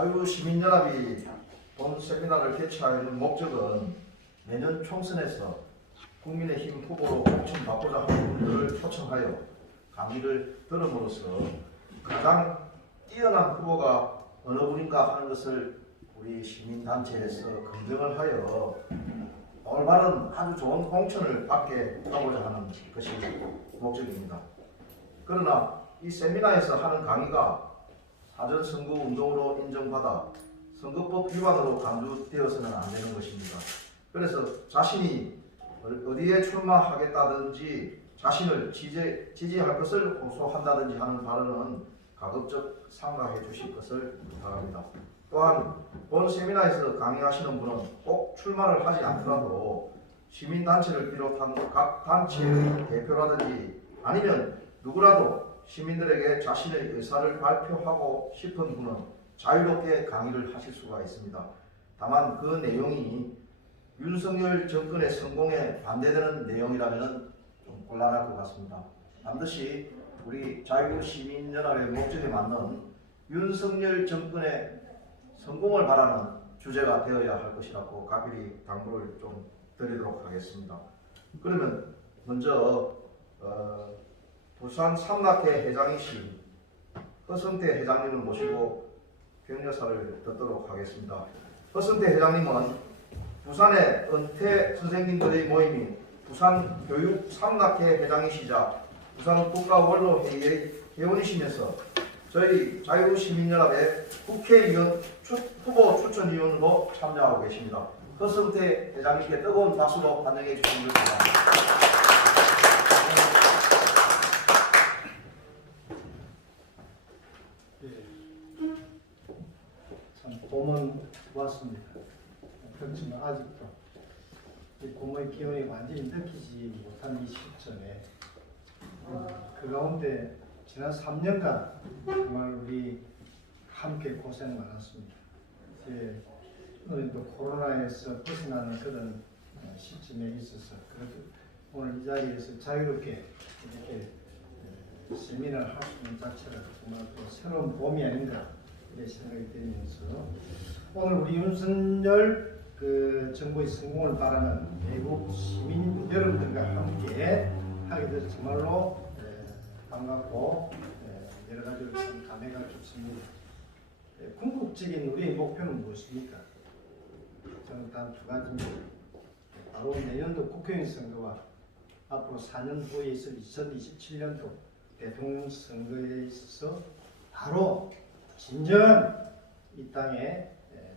자유시민연합이 본 세미나를 개최하는 목적은 내년 총선에서 국민의힘 후보로 촉진받고자 하는 분들을 초청하여 강의를 들음으로써 가장 뛰어난 후보가 어느 분인가 하는 것을 우리 시민단체에서 검증을 하여 올바른 아주 좋은 공천을 받게 하고자 하는 것이 목적입니다. 그러나 이 세미나에서 하는 강의가 사전선거운동으로 인정받아 선거법 위반으로 간주되어서는 안 되는 것입니다. 그래서 자신이 어디에 출마하겠다든지 자신을 지지할 것을 호소한다든지 하는 발언은 가급적 삼가해 주실 것을 부탁합니다. 또한 본 세미나에서 강의하시는 분은 꼭 출마를 하지 않더라도 시민단체를 비롯한 각 단체의 대표라든지 아니면 누구라도 시민들에게 자신의 의사를 발표하고 싶은 분은 자유롭게 강의를 하실 수가 있습니다. 다만 그 내용이 윤석열 정권의 성공에 반대되는 내용이라면 좀 곤란할 것 같습니다. 반드시 우리 자유시민연합의 목적에 맞는 윤석열 정권의 성공을 바라는 주제가 되어야 할 것이라고 각별히 당부를 좀 드리도록 하겠습니다. 그러면 먼저 부산 삼락회 회장이신 허성태 회장님을 모시고 격려사를 듣도록 하겠습니다. 허성태 회장님은 부산의 은퇴 선생님들의 모임인 부산 교육 삼락회 회장이시자 부산 국가원로회의의 회원이시면서 저희 자유시민연합의 국회의원 후보 추천위원으로 참여하고 계십니다. 허성태 회장님께 뜨거운 박수로 환영해 주시기 바랍니다. 봄은 왔습니다. 그렇지만 아직도 이 봄의 기운이 완전히 느끼지 못한 이 시점에 그 가운데 지난 3년간 정말 우리 함께 고생 많았습니다. 오늘도 코로나에서 벗어나는 그런 시점에 있어서 오늘 이 자리에서 자유롭게 이렇게 세미나를 할 수 있는 자체가 정말 또 새로운 봄이 아닌가 이렇게 생각이 들면서 오늘 우리 윤석열 정부의 성공을 바라는 대구 시민 여러분들과 함께 하게 돼서 정말로 반갑고 여러 가지로 참 감회가 깊습니다. 궁극적인 우리의 목표는 무엇입니까? 저는 단 두 가지입니다. 바로 내년도 국회의원 선거와 앞으로 4년 후에 있을 2027년도 대통령 선거에 있어서 바로 진정한 이 땅에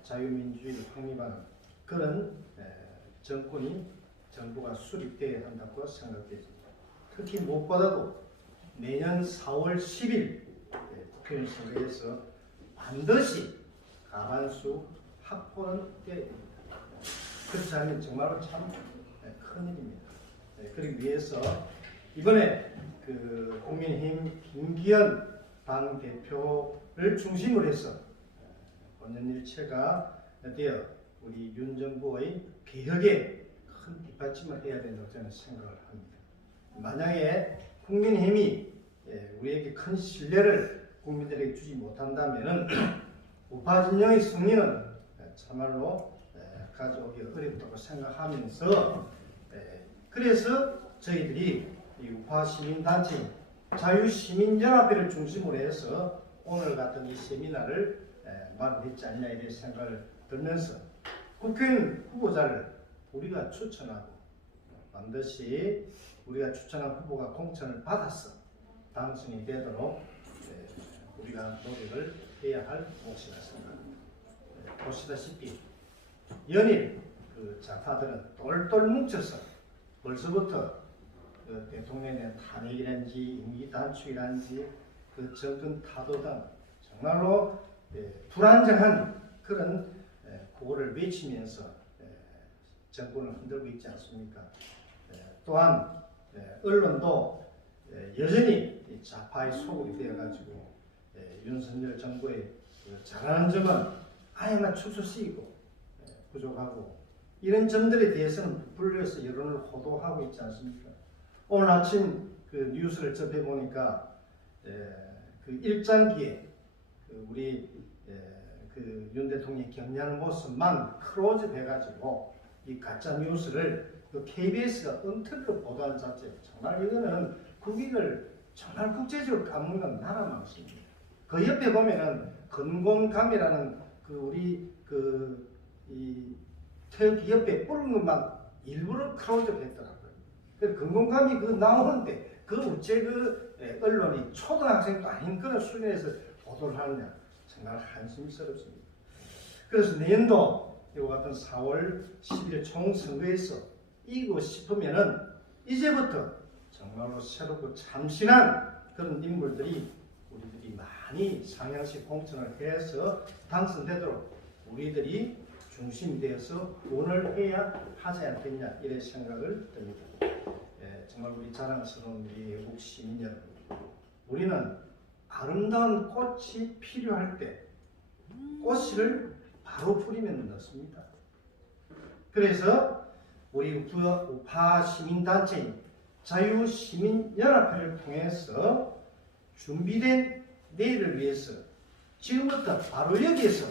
자유민주주의를 확립하는 그런 정부가 수립되어야 한다고 생각됩니다. 특히 무엇보다도 내년 4월 10일 국회의원 선거에서 반드시 과반수 확보는 되어야 됩니다. 그렇지 않으면 정말로 참 큰일입니다. 그러기 위해서 이번에 국민의힘 김기현 당대표를 중심으로 해서 원년일체가 되어 우리 윤 정부의 개혁에 큰 뒷받침을 해야 된다고 저는 생각을 합니다. 만약에 국민의힘이 우리에게 큰 신뢰를 국민들에게 주지 못한다면 우파 진영의 승리는 참말로 가져오기 어렵다고 생각하면서 그래서 저희들이 이 우파 시민단체 자유시민연합회를 중심으로 해서 오늘 같은 이 세미나를 마련했지 않냐 이런 생각을 들면서 국회의원 후보자를 우리가 추천하고 반드시 우리가 추천한 후보가 공천을 받아서 당선이 되도록 우리가 노력을 해야 할 몫이라 생각합니다. 보시다시피 연일 좌파들은 똘똘 뭉쳐서 벌써부터 대통령에 대한 탄핵이란지 임기 단축이란지 정권 타도 등 정말로 불안정한 그런 구호를 외치면서 정권을 흔들고 있지 않습니까? 또한 언론도 여전히 좌파의 소굴이 되어가지고 윤석열 정부의 잘하는 점은 아예만 축소시키고 부족하고 이런 점들에 대해서는 부풀려서 여론을 호도하고 있지 않습니까? 오늘 아침 뉴스를 접해보니까 그 일장기에 우리 그 윤 대통령이 격려하는 모습만 클로즈업 해가지고 이 가짜 뉴스를 KBS가 언택트로 보도하는 자체 정말 이거는 국익을 정말 국제적으로 까먹는 건 나라만 없습니다. 그 옆에 보면은 건공감이라는 그 우리 이 태극기 옆에 뿔은 것만 일부러 클로즈업 했더라고요. 그래서 건공감이 그 나오는데 그 어째 언론이 초등학생도 아닌 그런 수준에서 보도를 하느냐 정말 한심스럽습니다. 그래서 내년도 이와 같은 4월 10일 총선거에서 이기고 싶으면은 이제부터 정말로 새롭고 참신한 그런 인물들이 우리들이 많이 상향식 공천을 해서 당선되도록 우리들이 중심이 되어서 오늘 해야 하지 않겠냐 이런 생각을 듭니다. 정말 우리 자랑스러운 우리 외국 시민 여러분, 우리는 아름다운 꽃이 필요할 때 꽃씨를 바로 뿌리면 넣습니다. 그래서 우리 우파 시민단체인 자유시민연합회를 통해서 준비된 내일을 위해서 지금부터 바로 여기에서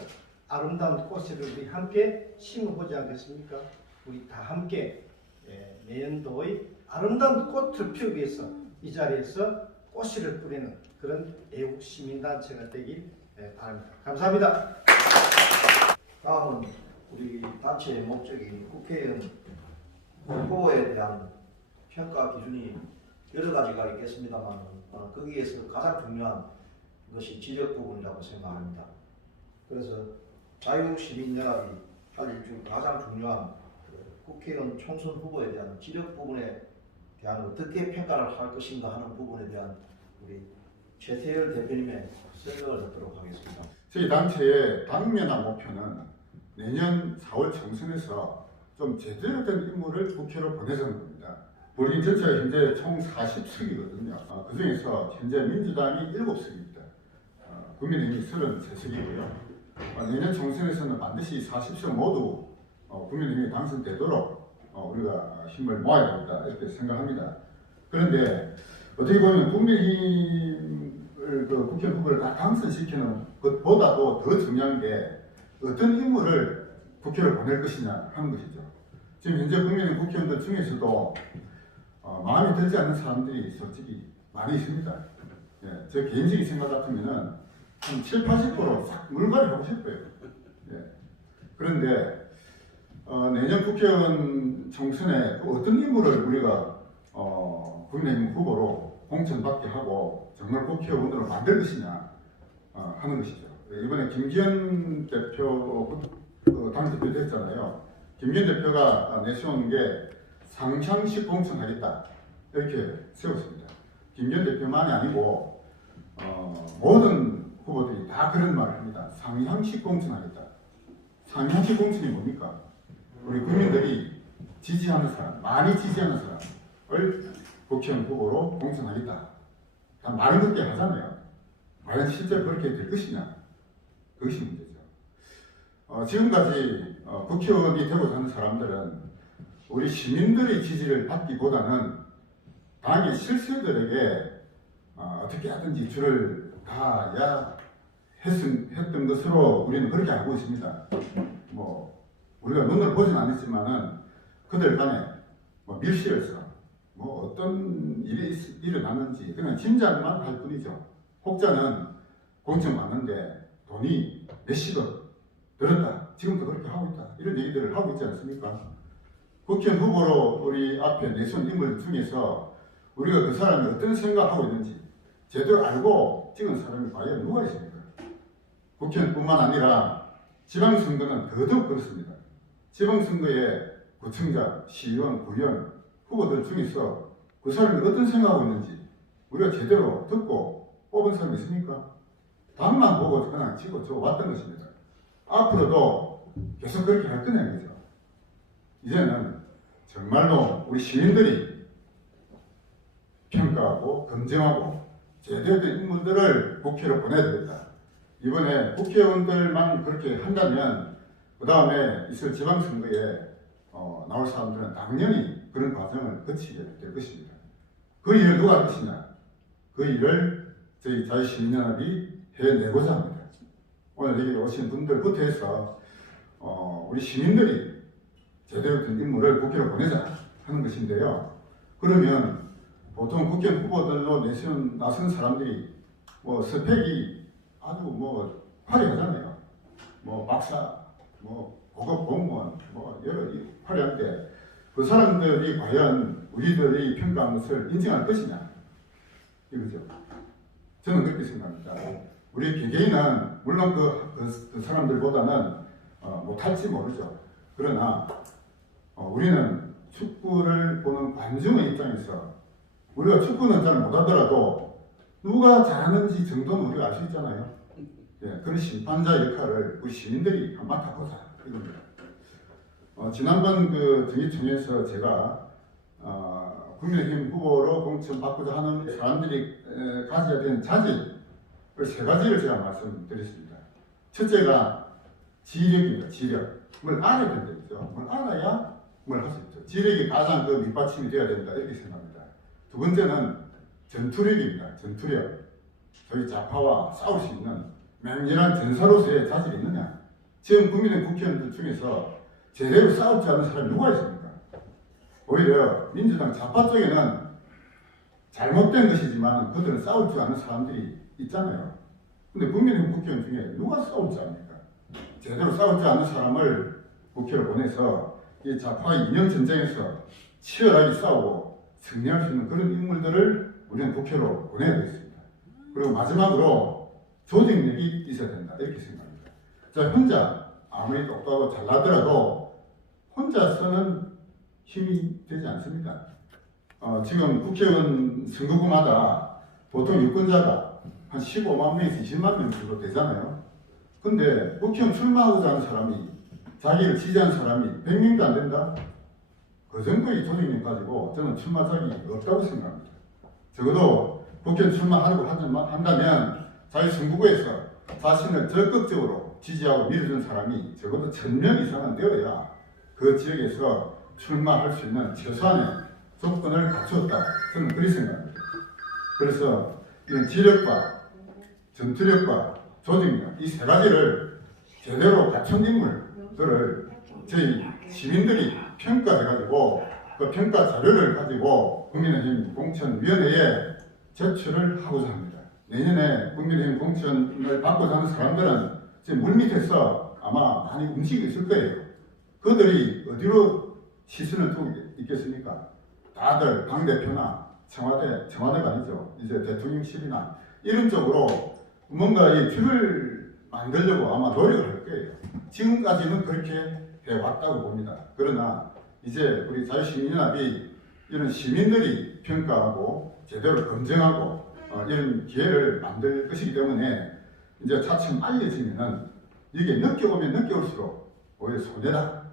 아름다운 꽃씨를 우리 함께 심어보지 않겠습니까? 우리 다 함께 내년도의 아름다운 꽃을 피우기 위해서 이 자리에서 꽃씨를 뿌리는 그런 애국 시민단체가 되길 바랍니다. 감사합니다. 다음은 우리 단체의 목적인 국회의원 후보에 대한 평가 기준이 여러 가지가 있겠습니다만 거기에서 가장 중요한 것이 지적 부분이라고 생각합니다. 그래서 자유시민연합이 할 가장 중요한 국회의원 총선 후보에 대한 지적 부분에 대한 어떻게 평가를 할 것인가 하는 부분에 대한 우리 최태열 대표님의 설명을 듣도록 하겠습니다. 저희 단체의 당면한 목표는 내년 4월 총선에서 좀 제대로 된 인물을 국회로 보내자는 겁니다. 우리 전체가 현재 총 40석이거든요. 그 중에서 현재 민주당이 7석입니다. 국민의힘이 33석이고요. 내년 총선에서는 반드시 40석 모두 국민의힘이 당선되도록 우리가 힘을 모아야 됩니다. 이렇게 생각합니다. 그런데 어떻게 보면 국민의힘을 국회 후보를 다 당선시키는 것보다도 더 중요한 게 어떤 인물을 국회로 보낼 것이냐 하는 것이죠. 지금 현재 국민의힘 국회의원들 중에서도 마음에 들지 않는 사람들이 솔직히 많이 있습니다. 예, 제 개인적인 생각 같으면은 한 7, 80%싹 물갈이 하고 싶어요. 예. 그런데 내년 국회의원 총선에 어떤 인물을 우리가 국민의힘 후보로 공천받게 하고 정말 국회의원으로 만들 것이냐 하는 것이죠. 이번에 김기현 대표 당대표 됐잖아요. 김기현 대표가 내세운 게 상향식 공천하겠다 이렇게 세웠습니다. 김기현 대표만이 아니고 모든 후보들이 다 그런 말을 합니다. 상향식 공천하겠다. 상향식 공천이 뭡니까? 우리 국민들이 지지하는 사람, 많이 지지하는 사람을 국회의원 후보로 공천하겠다. 다 말은 그렇게 하잖아요. 과연 실제로 그렇게 될 것이냐? 그것이 문제죠. 지금까지 국회의원이 되고자 하는 사람들은 우리 시민들의 지지를 받기보다는 당의 실세들에게 어떻게 하든지 줄을 다야 했던 것으로 우리는 그렇게 알고 있습니다. 뭐 우리가 눈으로 보진 않았지만은 그들 간에 밀실에서 어떤 일이 일어났는지 그냥 짐작만 할 뿐이죠. 혹자는 공천받는데 돈이 몇십억 들었다. 지금도 그렇게 하고 있다. 이런 얘기들을 하고 있지 않습니까? 국회의원 후보로 우리 앞에 내세운 인물 중에서 우리가 그 사람이 어떤 생각하고 있는지 제대로 알고 찍은 사람이 과연 누가 있습니까? 국회의원뿐만 아니라 지방선거는 더더욱 그렇습니다. 지방선거에 구청장, 시의원, 구의원 후보들 중에서 그 사람이 어떤 생각하고 있는지 우리가 제대로 듣고 뽑은 사람이 있습니까? 당만 보고 그냥 찍어 줘 왔던 것입니다. 앞으로도 계속 그렇게 할 거냐는 거죠. 이제는 정말로 우리 시민들이 평가하고 검증하고 제대로 된 인물들을 국회로 보내야 되겠다. 이번에 국회의원들만 그렇게 한다면 그 다음에 있을 지방선거에 나올 사람들은 당연히 그런 과정을 거치게 될 것입니다. 그 일을 누가 할 것이냐? 그 일을 저희 자유시민연합이 해내고자 합니다. 오늘 여기 오신 분들부터 해서 우리 시민들이 제대로 된 인물을 국회로 보내자 하는 것인데요. 그러면 보통 국회의원 후보들로 나선 사람들이 뭐 스펙이 아주 뭐 화려하잖아요. 뭐 박사, 뭐 고급 공무원, 뭐 여러 화려한데 그 사람들이 과연 우리들이 평가한 것을 인정할 것이냐 이거죠. 저는 그렇게 생각합니다. 우리 개개인은 물론 그 사람들보다는 못할지 모르죠. 그러나 우리는 축구를 보는 관중의 입장에서 우리가 축구는 잘 못하더라도 누가 잘하는지 정도는 우리가 알 수 있잖아요. 예, 그런 심판자 역할을 우리 시민들이 한번 맡아보자 이겁니다. 지난번 그 정의총회에서 제가 국민의힘 후보로 공천받고자 하는 사람들이 가져야 되는 자질 세 가지를 제가 말씀드렸습니다. 첫째가 지력입니다. 지력. 뭘 알아야 된다죠. 뭘 알아야 뭘 할 수 있죠. 지력이 가장 그 밑받침이 되어야 된다 이렇게 생각합니다. 두 번째는 전투력입니다. 전투력. 저희 좌파와 싸울 수 있는 맹렬한 전사로서의 자질이 있느냐. 지금 국민의 국회의원들 중에서 제대로 싸우지 않는 사람이 누가 있습니까? 오히려 민주당 좌파 쪽에는 잘못된 것이지만 그들은 싸울 줄 아는 사람들이 있잖아요. 근데 국민의힘 국회의원 중에 누가 싸울 줄 압니까? 제대로 싸울 줄 아는 사람을 국회로 보내서 이 좌파의 이념 전쟁에서 치열하게 싸우고 승리할 수 있는 그런 인물들을 우리는 국회로 보내야 되겠습니다. 그리고 마지막으로 조직력이 있어야 된다 이렇게 생각합니다. 자, 혼자 아무리 똑똑하고 잘나더라도 혼자서는 힘이 되지 않습니다. 지금 국회의원 선거구마다 보통 유권자가 한 15만 명에서 20만 명 정도 되잖아요. 근데 국회의원 출마하고자 하는 사람이 자기를 지지하는 사람이 100명도 안 된다? 그 정도의 조직력 가지고 저는 출마자격이 없다고 생각합니다. 적어도 국회의원 출마하려고 한다면 자기 선거구에서 자신을 적극적으로 지지하고 밀어준 사람이 적어도 1000명 이상은 되어야 그 지역에서 출마할 수 있는 최소한의 조건을 갖추었다. 저는 그렇게 생각합니다. 그래서 이런 지력과 전투력과 조직력 이 세 가지를 제대로 갖춘 인물들을 저희 시민들이 평가해가지고 그 평가 자료를 가지고 국민의힘 공천위원회에 제출을 하고자 합니다. 내년에 국민의힘 공천을 받고자 하는 사람들은 지금 물밑에서 아마 많이 움직이고 있을 거예요. 그들이 어디로 시선을 두고 있겠습니까? 다들 당대표나 청와대가 아니죠. 이제 대통령실이나 이런 쪽으로 뭔가 이 틀을 만들려고 아마 노력을 할 거예요. 지금까지는 그렇게 해왔다고 봅니다. 그러나 이제 우리 자유시민연합이 이런 시민들이 평가하고 제대로 검증하고 이런 기회를 만들 것이기 때문에 이제 차츰 알려지면은 이게 늦게 오면 늦게 올수록 오히려 손해다.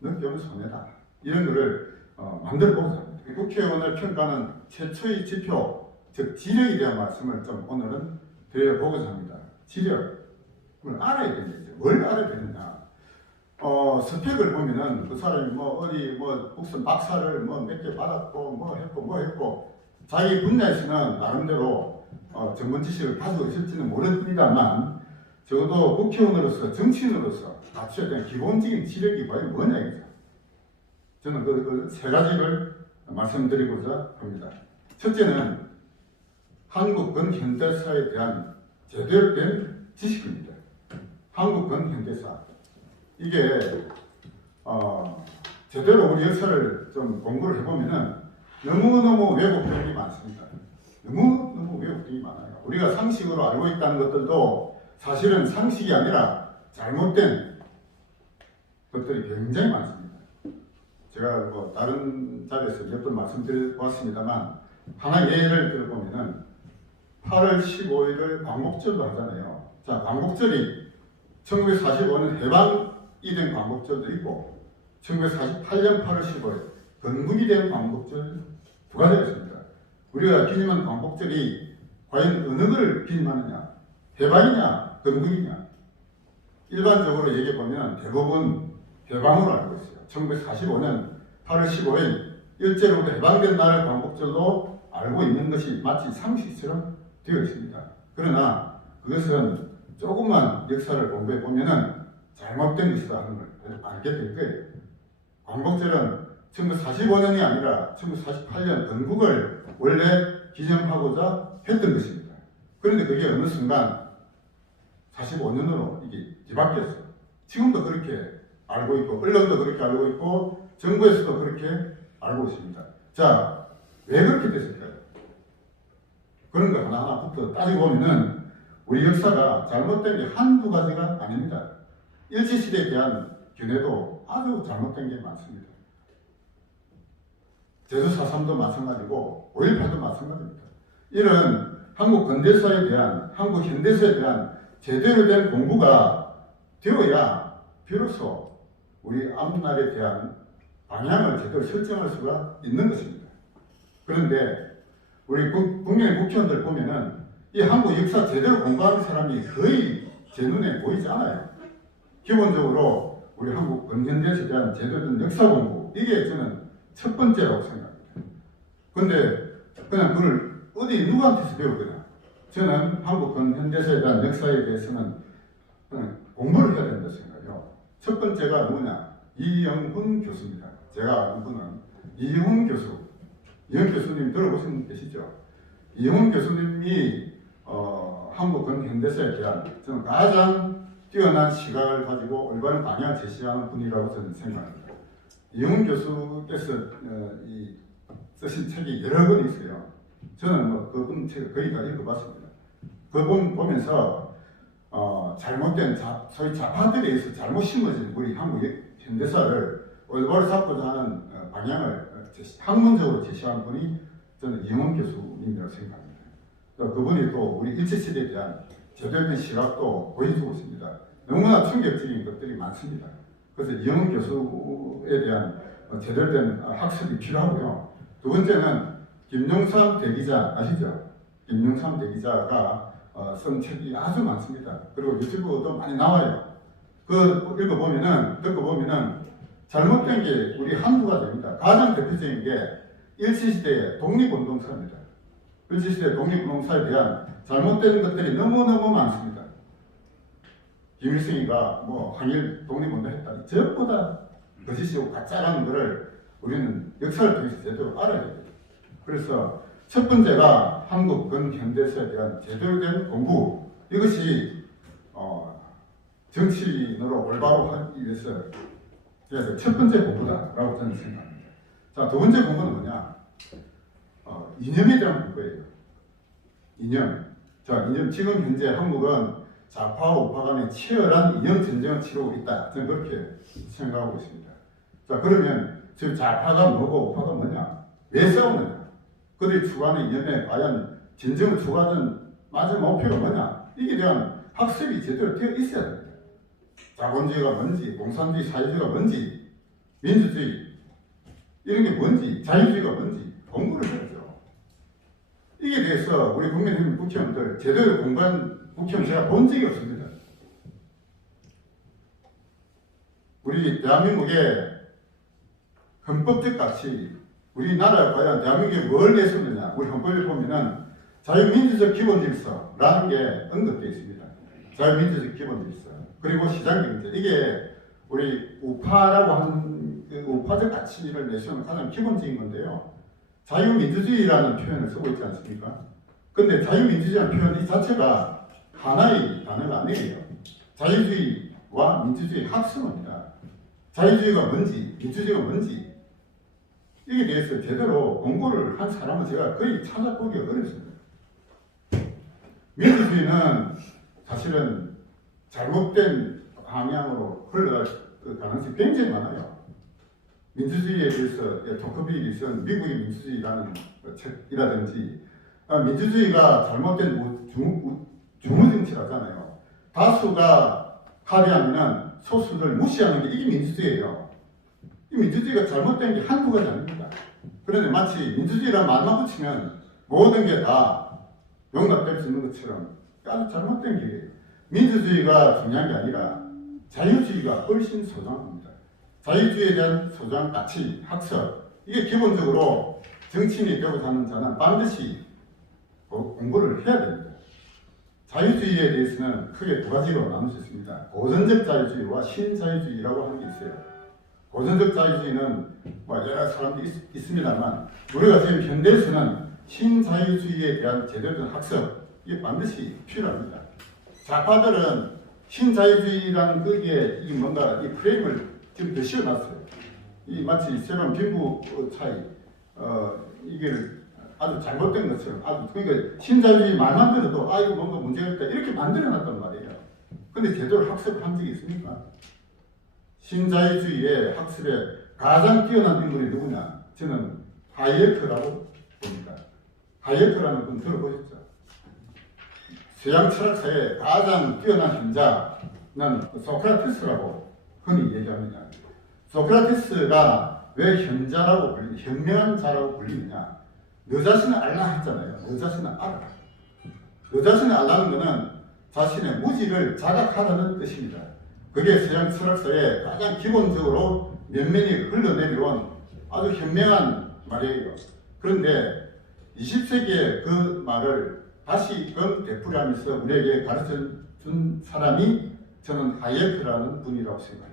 늦게 오면 손해다. 이런 거를 만들어 보고자 합니다. 국회의원을 평가하는 최초의 지표, 즉 지력에 대한 말씀을 좀 오늘은 드려보고자 합니다. 지력을 알아야 되는데 뭘 알아야 되느냐? 스펙을 보면은 그 사람이 어디 무슨 박사를 몇 개 받았고 뭐 했고 자기 분야에서는 나름대로 전문 지식을 가지고 있을지는 모릅니다만 적어도 국회의원으로서 정치인으로서 갖춰야 되는 기본적인 지력이 과연 뭐냐 이거죠. 저는 그 세 가지를 말씀드리고자 합니다. 첫째는 한국 근현대사에 대한 제대로 된 지식입니다. 한국 근현대사 이게 제대로 우리 역사를 좀 공부를 해보면은 너무너무 왜곡된 게 많습니다. 너무 왜곡된 게 많아요. 우리가 상식으로 알고 있다는 것들도 사실은 상식이 아니라 잘못된 것들이 굉장히 많습니다. 제가 다른 자리에서 몇 번 말씀드려보았습니다만 하나 예를 들어보면은 8월 15일을 광복절로 하잖아요. 자, 광복절이 1945년 해방이 된 광복절도 있고 1948년 8월 15일 건국이 된 광복절 두 가지가 있습니다. 우리가 기념한 광복절이 과연 어느 걸 기념하느냐? 해방이냐? 건국이냐? 일반적으로 얘기해보면 대부분 해방으로 알고 있어요. 1945년 8월 15일 일제로부터 해방된 날을 광복절로 알고 있는 것이 마치 상식처럼 되어 있습니다. 그러나 그것은 조금만 역사를 공부해 보면은 잘못된 것이다 하는 걸 알게 될 거예요. 광복절은 1945년이 아니라 1948년 건국을 원래 기념하고자 했던 것입니다. 그런데 그게 어느 순간 45년으로 이게 뒤바뀌었어요. 지금도 그렇게 알고 있고, 언론도 그렇게 알고 있고, 정부에서도 그렇게 알고 있습니다. 자, 왜 그렇게 됐을까요? 그런 거 하나하나부터 따지고 보면은 우리 역사가 잘못된 게 한두 가지가 아닙니다. 일제시대에 대한 견해도 아주 잘못된 게 많습니다. 제주 4.3도 마찬가지고 5.18도 마찬가지입니다. 이런 한국 근대사에 대한, 한국 현대사에 대한 제대로 된 공부가 되어야 비로소 우리 앞날에 대한 방향을 제대로 설정할 수가 있는 것입니다. 그런데 우리 국민의 국회의원들 보면은 이 한국 역사 제대로 공부하는 사람이 거의 제 눈에 보이지 않아요. 기본적으로 우리 한국 근현대사에 대한 제대로 된 역사 공부, 이게 저는 첫 번째라고 생각합니다. 근데 그냥 그걸 어디 누구한테서 배우거나, 저는 한국 근현대사에 대한 역사에 대해서는 그냥 공부를 해야 된다고 생각해요. 첫 번째가 누구냐? 이영훈 교수입니다. 제가 아는 분은 이영훈 교수. 이영훈 교수님 들어보신 분 계시죠? 이영훈 교수님이 한국 근현대사에 대한 저는 가장 뛰어난 시각을 가지고 올바른 방향을 제시하는 분이라고 저는 생각합니다. 이영훈 교수께서 쓰신 책이 여러 권 있어요. 저는 뭐 그분 책을 거의 다 읽어봤습니다. 그분 보면서 잘못된 소위 좌파들에 의해서 잘못 심어진 우리 한국 현대사를 올바로 잡고자 하는 방향을 학문적으로 제시한 분이 저는 이영훈 교수님이라고 생각합니다. 또 그분이 또 우리 일제시대에 대한 제대로 된 시각도 보여주고 있습니다. 너무나 충격적인 것들이 많습니다. 그래서 이영훈 교수에 대한 제대로 된 학습이 필요하고요. 두 번째는 김용삼 대기자 아시죠? 김용삼 대기자가 쓴 책이 아주 많습니다. 그리고 유튜브도 많이 나와요. 그 읽어보면은, 듣고 보면은 잘못된 게 우리 한두 가지입니다. 가장 대표적인 게 일제시대의 독립운동사입니다. 일제시대 독립운동사에 대한 잘못된 것들이 너무너무 많습니다. 김일성이가 뭐 항일 독립운동 했다. 전부 다 거짓이고 가짜라는 것을 우리는 역사를 통해서 제대로 알아야 됩니다. 그래서 첫 번째가 한국 근현대사에 대한 제대로 된 공부. 이것이 정치인으로 올바로 하기 위해서 그래서 첫 번째 공부다라고 저는 생각합니다. 자, 두 번째 공부는 뭐냐? 이념에 대한 공부예요. 이념. 자, 이념. 지금 현재 한국은 좌파와 우파 간의 치열한 이념 전쟁을 치르고 있다. 저는 그렇게 생각하고 있습니다. 자, 그러면 지금 좌파가 뭐고 우파가 뭐냐? 왜 싸우느냐? 그들이 추구하는 이념에 과연 진정을 추구하는 맞은 목표가 뭐냐? 이게 대한 학습이 제대로 되어 있어야 됩니다. 자본주의가 뭔지, 공산주의, 사회주의가 뭔지, 민주주의 이런 게 뭔지, 자유주의가 뭔지 공부를 해야죠. 이게 대해서 우리 국민의힘 국회의원들 제대로 공부한 국회의원 제가 본 적이 없습니다. 우리 대한민국의 헌법적 가치, 우리나라가 과연 대한민국에 뭘 내세우느냐? 우리 헌법을 보면은 자유민주적 기본질서라는 게 언급되어 있습니다. 자유민주적 기본질서. 그리고 시장경제. 이게 우리 우파라고 하는 그 우파적 가치를 내세우는 가장 기본적인 건데요. 자유민주주의라는 표현을 쓰고 있지 않습니까? 근데 자유민주주의라는 표현 이 자체가 하나의 단어가 아니에요. 자유주의와 민주주의 합성어입니다. 자유주의가 뭔지, 민주주의가 뭔지 이게 대해서 제대로 공부를 한 사람은 제가 거의 찾아보기 어렵습니다. 민주주의는 사실은 잘못된 방향으로 흘러갈 가능성이 굉장히 많아요. 민주주의에 대해서 토크빌이 쓴 미국의 민주주의라는 책이라든지 민주주의가 잘못된 주무정치라잖아요. 다수가 합의하면 소수를 무시하는 게 이게 민주주의예요. 이 민주주의가 잘못된 게 한두 가지 아닙니다. 그런데 마치 민주주의란 말만 붙이면 모든 게 다 용납될 수 있는 것처럼 아주 잘못된 길이에요. 민주주의가 중요한 게 아니라 자유주의가 훨씬 소중합니다. 자유주의에 대한 소중한 가치, 학습 이게 기본적으로 정치인이 되고자 하는 자는 반드시 공부를 해야 됩니다. 자유주의에 대해서는 크게 두 가지로 나눌 수 있습니다. 고전적 자유주의와 신자유주의라고 하는 게 있어요. 고전적 자유주의는 뭐 여러 사람들이 있습니다만 우리가 지금 현대에서는 신자유주의에 대한 제대로 된 학습 이게 반드시 필요합니다. 좌파들은 신자유주의라는 거기에 이 뭔가 이 프레임을 지금 더 씌워놨어요. 이 마치 새로운 빈부 차이 이게 아주 잘못된 것처럼 아주 그러니까 신자유주의 말만 들어도 아 이거 뭔가 문제가 있다 이렇게 만들어놨단 말이에요. 근데 제대로 학습한 적이 있습니까? 신자유주의의 학습에 가장 뛰어난 인물이 누구냐? 저는 하이에크라고 봅니다. 하이에크라는 분 들어보셨죠? 서양 철학사의 가장 뛰어난 현자는 소크라테스라고 흔히 얘기합니다. 소크라테스가 왜 현자라고 불리냐, 현명한 자라고 불리느냐? 너 자신을 알라 했잖아요. 너 자신을 알아. 너 자신을 알라는 것은 자신의 무지를 자각하라는 뜻입니다. 그게 서양 철학사에 가장 기본적으로 면면이 흘러내려온 아주 현명한 말이에요. 그런데 20세기에 그 말을 다시금 되풀이하면서 우리에게 가르쳐준 사람이 저는 하이에크라는 분이라고 생각해요.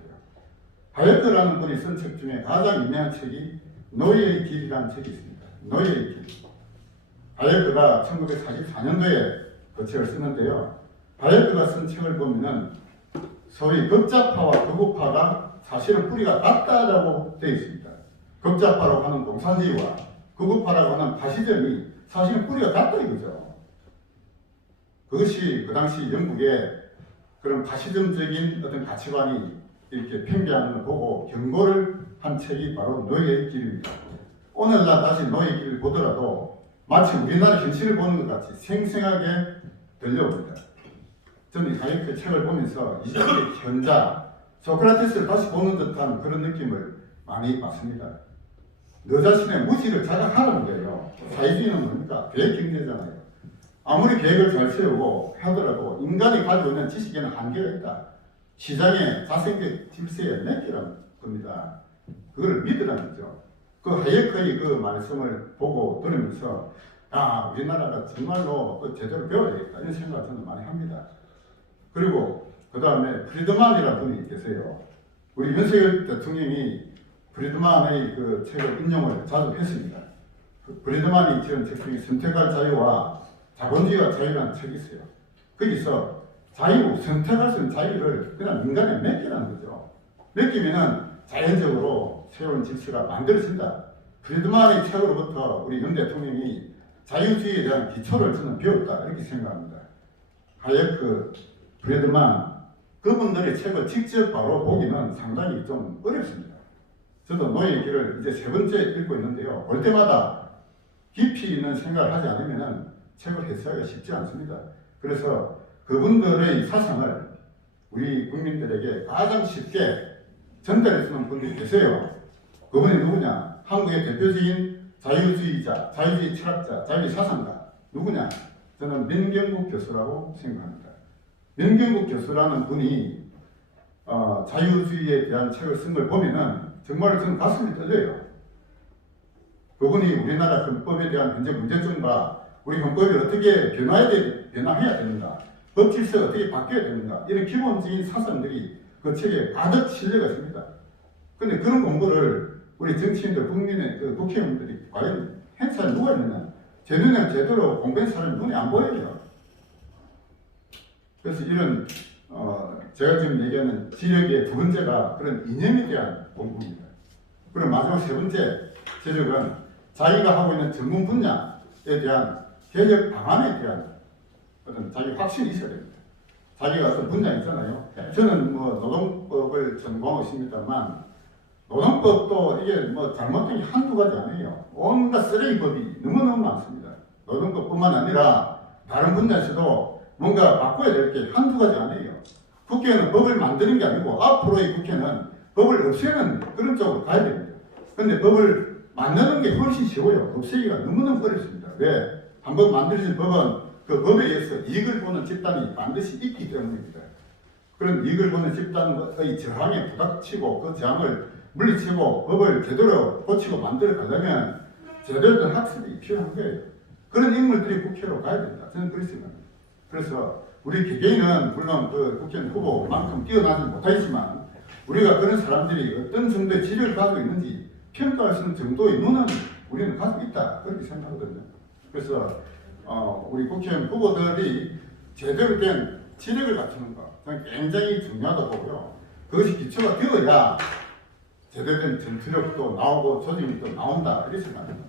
하이에크라는 분이 쓴 책 중에 가장 유명한 책이 노예의 길이라는 책이 있습니다. 노예의 길. 하이에크가 1944년도에 그 책을 쓰는데요. 하이에크가 쓴 책을 보면은 소위 극좌파와 극우파가 사실은 뿌리가 같다라고 되어 있습니다. 극좌파라고 하는 공산주의와 극우파라고 하는 파시즘이 사실은 뿌리가 같다 이거죠. 그것이 그 당시 영국의 그런 파시즘적인 어떤 가치관이 이렇게 팽배하는 걸 보고 경고를 한 책이 바로 노예의 길입니다. 오늘날 다시 노예의 길을 보더라도 마치 우리나라 현실을 보는 것 같이 생생하게 들려옵니다. 저는 하이에크 책을 보면서 20세기 현자 소크라테스를 다시 보는 듯한 그런 느낌을 많이 받습니다. 너 자신의 무지를 자각하라는 거예요. 사회주의는 뭡니까? 계획 경제잖아요. 아무리 계획을 잘 세우고 하더라도 인간이 가지고 있는 지식에는 한계가 있다. 시장의 자생적 질서에 맡기라는 겁니다. 그걸 믿으라는 거죠. 그 하이에크의 그 말씀을 보고 들으면서 아 우리나라가 정말로 제대로 배워야겠다 이런 생각을 저는 많이 합니다. 그리고 그 다음에 프리드만이라는 분이 계세요. 우리 윤석열 대통령이 프리드만의 그 책을 인용을 자주 했습니다. 프리드만이 지은 책 중에 선택할 자유와 자본주의와 자유라는 책이 있어요. 거기서 자유, 선택할 수 있는 자유를 그냥 인간에 맡기라는 거죠. 맡기면은 자연적으로 새로운 질서가 만들어진다. 프리드만의 책으로부터 우리 윤 대통령이 자유주의에 대한 기초를 저는 배웠다 이렇게 생각합니다. 하이에크, 프리드만 그분들의 책을 직접 바로 보기는 상당히 좀 어렵습니다. 저도 노예의 길을 이제 3번째 읽고 있는데요. 볼 때마다 깊이 있는 생각을 하지 않으면 책을 해석하기가 쉽지 않습니다. 그래서 그분들의 사상을 우리 국민들에게 가장 쉽게 전달해 주는 분들이 계세요. 그분이 누구냐? 한국의 대표적인 자유주의자, 자유주의 철학자, 자유주의 사상가 누구냐? 저는 민경국 교수라고 생각합니다. 민경국 교수라는 분이 자유주의에 대한 책을 쓴 걸 보면은 정말 저는 가슴이 떨려요. 그분이 우리나라 헌법에 대한 현재 문제점과 우리 헌법이 어떻게 변화해야 되는가, 법 질서가 어떻게 바뀌어야 되는가 이런 기본적인 사상들이 그 책에 가득 실려가 있습니다. 그런데 그런 공부를 우리 정치인들, 국민의 그 국회의원들이 과연 한 사람이 누가 있느냐? 제 눈에 제대로 공부한 사람이 눈에 안 보여요. 그래서 이런 제가 지금 얘기하는 지력의 2번째가 그런 이념에 대한 공부입니다. 그리고 마지막 3번째 지력은 자기가 하고 있는 전문 분야에 대한 개혁 방안에 대한 어떤 자기 확신이 있어야 됩니다. 자기가 어떤 분야 있잖아요. 저는 뭐 노동법을 전공하고 있습니다만 노동법도 이게 뭐 잘못된 게 한두 가지 아니에요. 온갖 쓰레기법이 너무너무 많습니다. 노동법뿐만 아니라 다른 분야에서도 뭔가 바꿔야 될 게 한두 가지 아니에요. 국회는 법을 만드는 게 아니고 앞으로의 국회는 법을 없애는 그런 쪽으로 가야 됩니다. 그런데 법을 만드는 게 훨씬 쉬워요. 없애기가 너무너무 어렵습니다. 왜? 한번 만들어진 법은 그 법에 의해서 이익을 보는 집단이 반드시 있기 때문입니다. 그런 이익을 보는 집단의 저항에 부닥치고 그 저항을 물리치고 법을 제대로 고치고 만들어 가려면 제대로 된 학습이 필요한 거예요. 그런 인물들이 국회로 가야 된다. 저는 그렇게 생각합니다. 그래서 우리 개개인은 물론 그 국회의원 후보만큼 뛰어나지 못하지만 우리가 그런 사람들이 어떤 정도의 지력을 가지고 있는지 평가할 수 있는 정도의 눈은 우리는 가지고 있다 그렇게 생각하거든요. 그래서 우리 국회의원 후보들이 제대로 된 지력을 갖추는 것 저는 굉장히 중요하다고 보고요. 그것이 기초가 되어야 제대로 된 전투력도 나오고 조직력도 나온다 이렇게 생각합니다.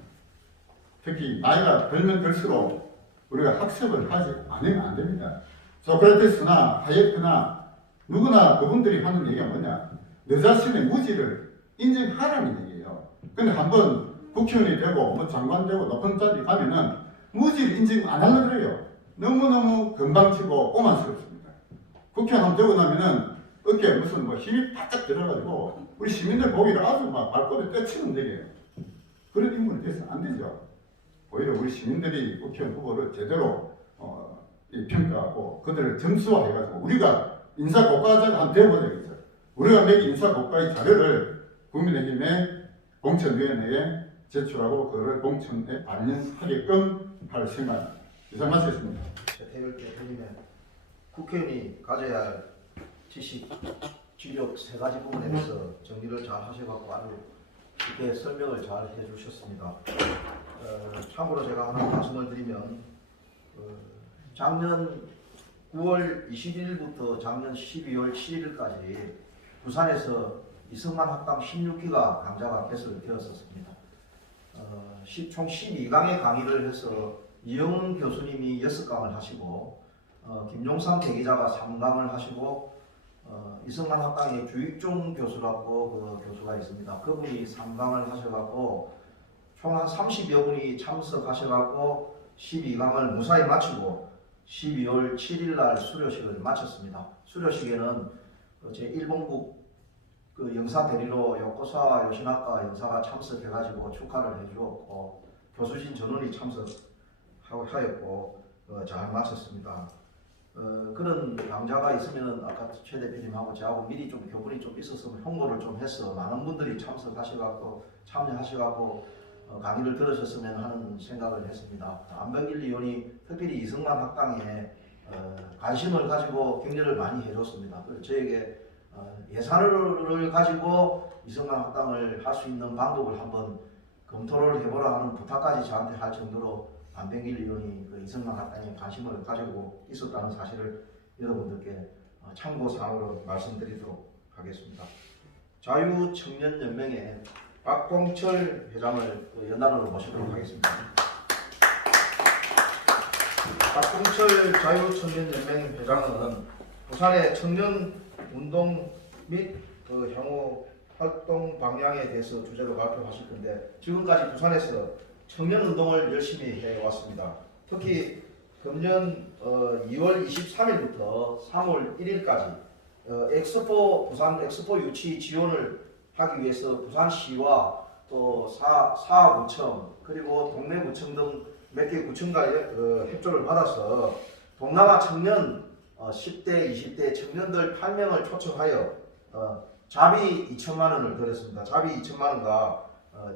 특히 나이가 들면 들수록 우리가 학습을 하지 않으면 안 됩니다. 소크라테스나 하예크나 누구나 그분들이 하는 얘기가 뭐냐? 너 자신의 무지를 인정하라는 얘기예요. 근데 한번 국회의원이 되고 뭐 장관 되고 높은 자리 가면은 무지를 인정 안 하려고 그래요. 너무너무 건방지고 오만스럽습니다. 국회의원 되고 나면은 어깨에 무슨 뭐 힘이 바짝 들어가지고 우리 시민들 보기를 아주 막 발꼬리 떼치는 얘기예요. 그런 인물이 돼서는 안 되죠. 오히려 우리 시민들이 국회의원 후보를 제대로 평가하고 그들을 점수화해가지고 우리가 인사고과자가 한번 되어보자겠죠. 우리가 매긴 인사고과의 자료를 국민의힘의 공천위원회에 제출하고 그걸 공천에 반영하게끔 할 생각 이상 마치겠습니다. 태율 대표님의 국회의원이 가져야 할 지식, 지력 세 가지 부분에 대해서 정리를 잘 하셔갖고 아주 쉽게 설명을 잘 해주셨습니다. 참고로 제가 하나 말씀을 드리면 작년 9월 21일부터 작년 12월 7일까지 부산에서 이승만 학당 16기가 강좌가 개설되었었습니다. 총 12강의 강의를 해서 이영훈 교수님이 6강을 하시고 김용삼 대기자가 3강을 하시고 이승만 학당의 주익종 교수라고 그 교수가 있습니다. 그분이 3강을 하셔갖고 총 한 30여 분이 참석하셔갖고 12강을 무사히 마치고 12월 7일 날 수료식을 마쳤습니다. 수료식에는 제1본국 그 영사 대리로 요코사와 요시나카 영사가 참석해가지고 축하를 해주었고 교수진 전원이 참석하였고 잘 마쳤습니다. 그런 강좌가 있으면은 아까 최 대표님하고 저하고 미리 좀 교분이 좀 있었으면 홍보를 좀 해서 많은 분들이 참석하셔갖고 참여하셔갖고 강의를 들으셨으면 하는 생각을 했습니다. 안병길 의원이 특별히 이승만 학당에 관심을 가지고 격려를 많이 해줬습니다. 그래서 저에게 예산을 가지고 이승만 학당을 할 수 있는 방법을 한번 검토를 해보라 하는 부탁까지 저한테 할 정도로 안병길 의원이 그 이승만 학당에 관심을 가지고 있었다는 사실을 여러분들께 참고사항으로 말씀드리도록 하겠습니다. 자유청년연맹의 박봉철 회장을 연단으로 모시도록 하겠습니다. 박봉철 자유청년연맹 회장은 부산의 청년운동 및 그 향후 활동 방향에 대해서 주제로 발표하실 건데 지금까지 부산에서 청년운동을 열심히 해왔습니다. 특히 금년 2월 23일부터 3월 1일까지 부산 엑스포 유치 지원을 하기 위해서 부산시와 또 사구청 그리고 동래구청 등 몇 개 구청과의 협조를 받아서 동남아 청년 10대, 20대 청년들 8명을 초청하여 자비 2천만 원을 드렸습니다. 자비 2천만 원과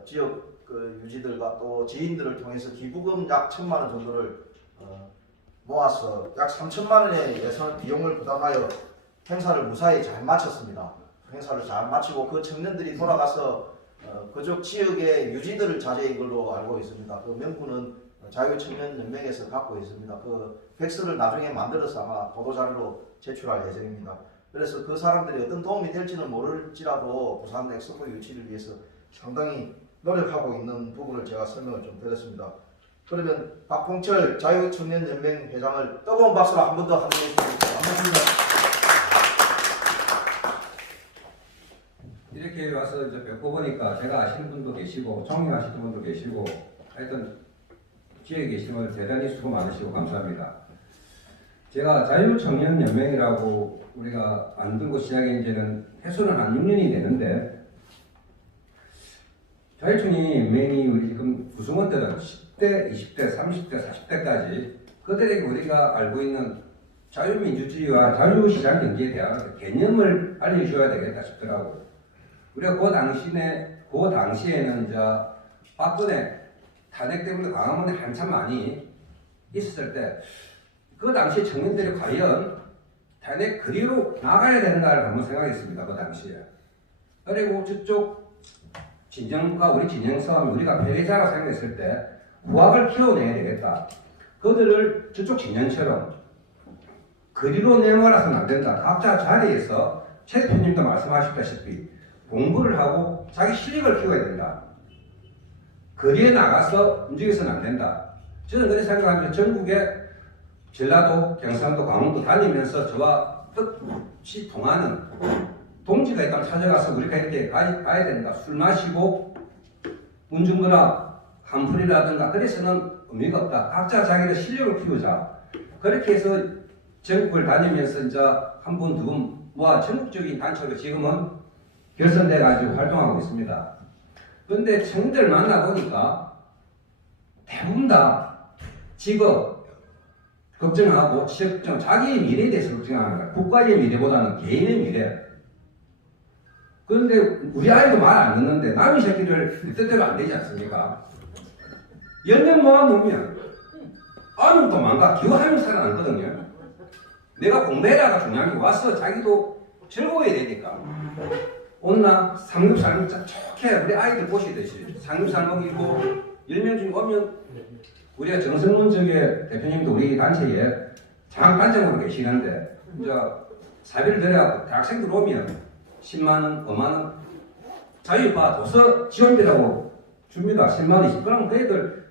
지역 그 유지들과 또 지인들을 통해서 기부금 약 1천만 원 정도를 모아서 약 3천만 원의 예산 비용을 부담하여 행사를 무사히 잘 마쳤습니다. 행사를 잘 마치고 그 청년들이 돌아가서 그쪽 지역의 유지들을 자제인 걸로 알고 있습니다. 그 명부는 자유청년연맹에서 갖고 있습니다. 그 팩스를 나중에 만들어서 아마 보도자료로 제출할 예정입니다. 그래서 그 사람들이 어떤 도움이 될지는 모를지라도 부산 엑스포 유치를 위해서 상당히 노력하고 있는 부분을 제가 설명을 좀 드렸습니다. 그러면 박봉철 자유청년연맹 회장을 뜨거운 박수로 한 번 더 함께 해주시겠습니다. 반갑습니다. 이렇게 와서 이제 뵙고 보니까 제가 아시는 분도 계시고 존경하시는 분도 계시고 하여튼 지역에 계시는 분들 대단히 수고 많으시고 감사합니다. 제가 자유청년연맹이라고 우리가 만들고 시작한 지는 해수는 한 6년이 되는데 자유청년연맹이 우리 지금 구성원들은 10대, 20대, 30대, 40대까지 그들에게 우리가 알고 있는 자유민주주의와 자유시장 경제에 대한 개념을 알려줘야 되겠다 싶더라고요. 우리가 그 당시에는 이제 박근혜 탄핵 때문에 광화문에 한참 많이 있었을 때 그 당시 청년들이 과연 탄핵 그리로 나가야 된다를 한번 생각했습니다. 그 당시에. 그리고 저쪽 진영과 우리 진영 싸움이 우리가 패배자라고 생각했을 때 후학을 키워내야 되겠다. 그들을 저쪽 진영처럼 그리로 내몰아서는 안 된다. 각자 자리에서 최 대표님도 말씀하셨다시피 공부를 하고 자기 실력을 키워야 된다. 거리에 나가서 움직여서는 안 된다. 저는 그렇게 생각합니다. 전국에 전라도, 경상도, 강원도 다니면서 저와 뜻이 통하는 동지가 있다면 찾아가서 우리가 이렇게 가야 된다. 술 마시고 운전거나 한풀이라든가 그래서는 의미가 없다. 각자 자기의 실력을 키우자. 그렇게 해서 전국을 다니면서 이제 한 분, 두 분 모아 전국적인 단체로 지금은 결선돼 가지고 활동하고 있습니다. 그런데 청년들 만나보니까 대부분 다 직업 걱정하고 취업 걱정, 자기의 미래에 대해서 걱정하는 거야. 국가의 미래보다는 개인의 미래. 그런데 우리 아이도 말 안 듣는데 남의 새끼를 뜻대로 안 되지 않습니까? 10명 모아놓으면 아무 도망가 기호하면 살아남거든요. 내가 공부해라가 중요한 게 와서 자기도 즐거워야 되니까. 온나 삼겹살 먹자 좋게 우리 아이들 보시듯이 삼겹살 먹이고 10명 중에 오면 우리가 정성문 쪽에 대표님도 우리 단체에 장학단장으로 계시는데 이제 사비를 들여갖고 대학생들 오면 10만원, 5만원 자유바 도서 지원비라고 줍니다. 10만원, 20만 그러면 그 애들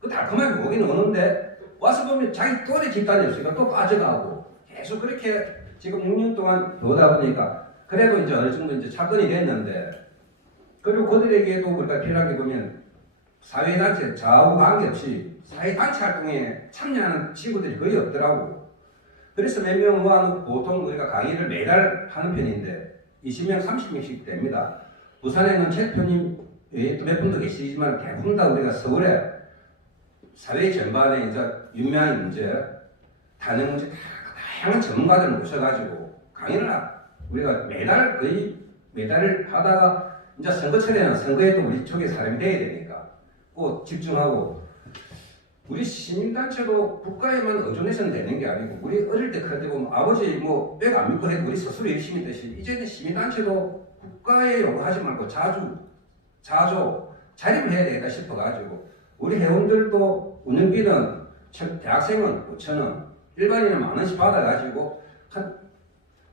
그 달콤하게 오기는 오는데 와서 보면 자기 또래 집단이 없으니까 또 빠져가고 계속 그렇게 지금 6년 동안 보다 보니까 그래도 이제 어느 정도 이제 차근이 됐는데 그리고 그들에게도 우리가 필요하게 보면 사회단체 좌우 관계없이 사회단체 활동에 참여하는 친구들이 거의 없더라고. 그래서 몇 명 모아놓고 보통 우리가 강의를 매달 하는 편인데 20명, 30명씩 됩니다. 부산에는 최 대표님 외에 또 몇 분도 계시지만 대부분 다 우리가 서울에 사회 전반에 이제 유명한 문제, 탄핵 문제 다양한 전문가들을 모셔가지고 강의를 우리가 매달 거의 매달을 하다가 이제 선거철에는 선거에도 우리 쪽에 사람이 돼야 되니까 꼭 집중하고 우리 시민단체도 국가에만 의존해서는 되는 게 아니고 우리 어릴 때 그럴 때 보면 아버지 뭐 뼈가 안 믿고 해도 우리 스스로 열심히 했듯이 이제는 시민단체도 국가에 요구하지 말고 자주 자립을 해야 되겠다 싶어가지고 우리 회원들도 운영비는 대학생은 5,000원 일반인은 10,000원씩 받아가지고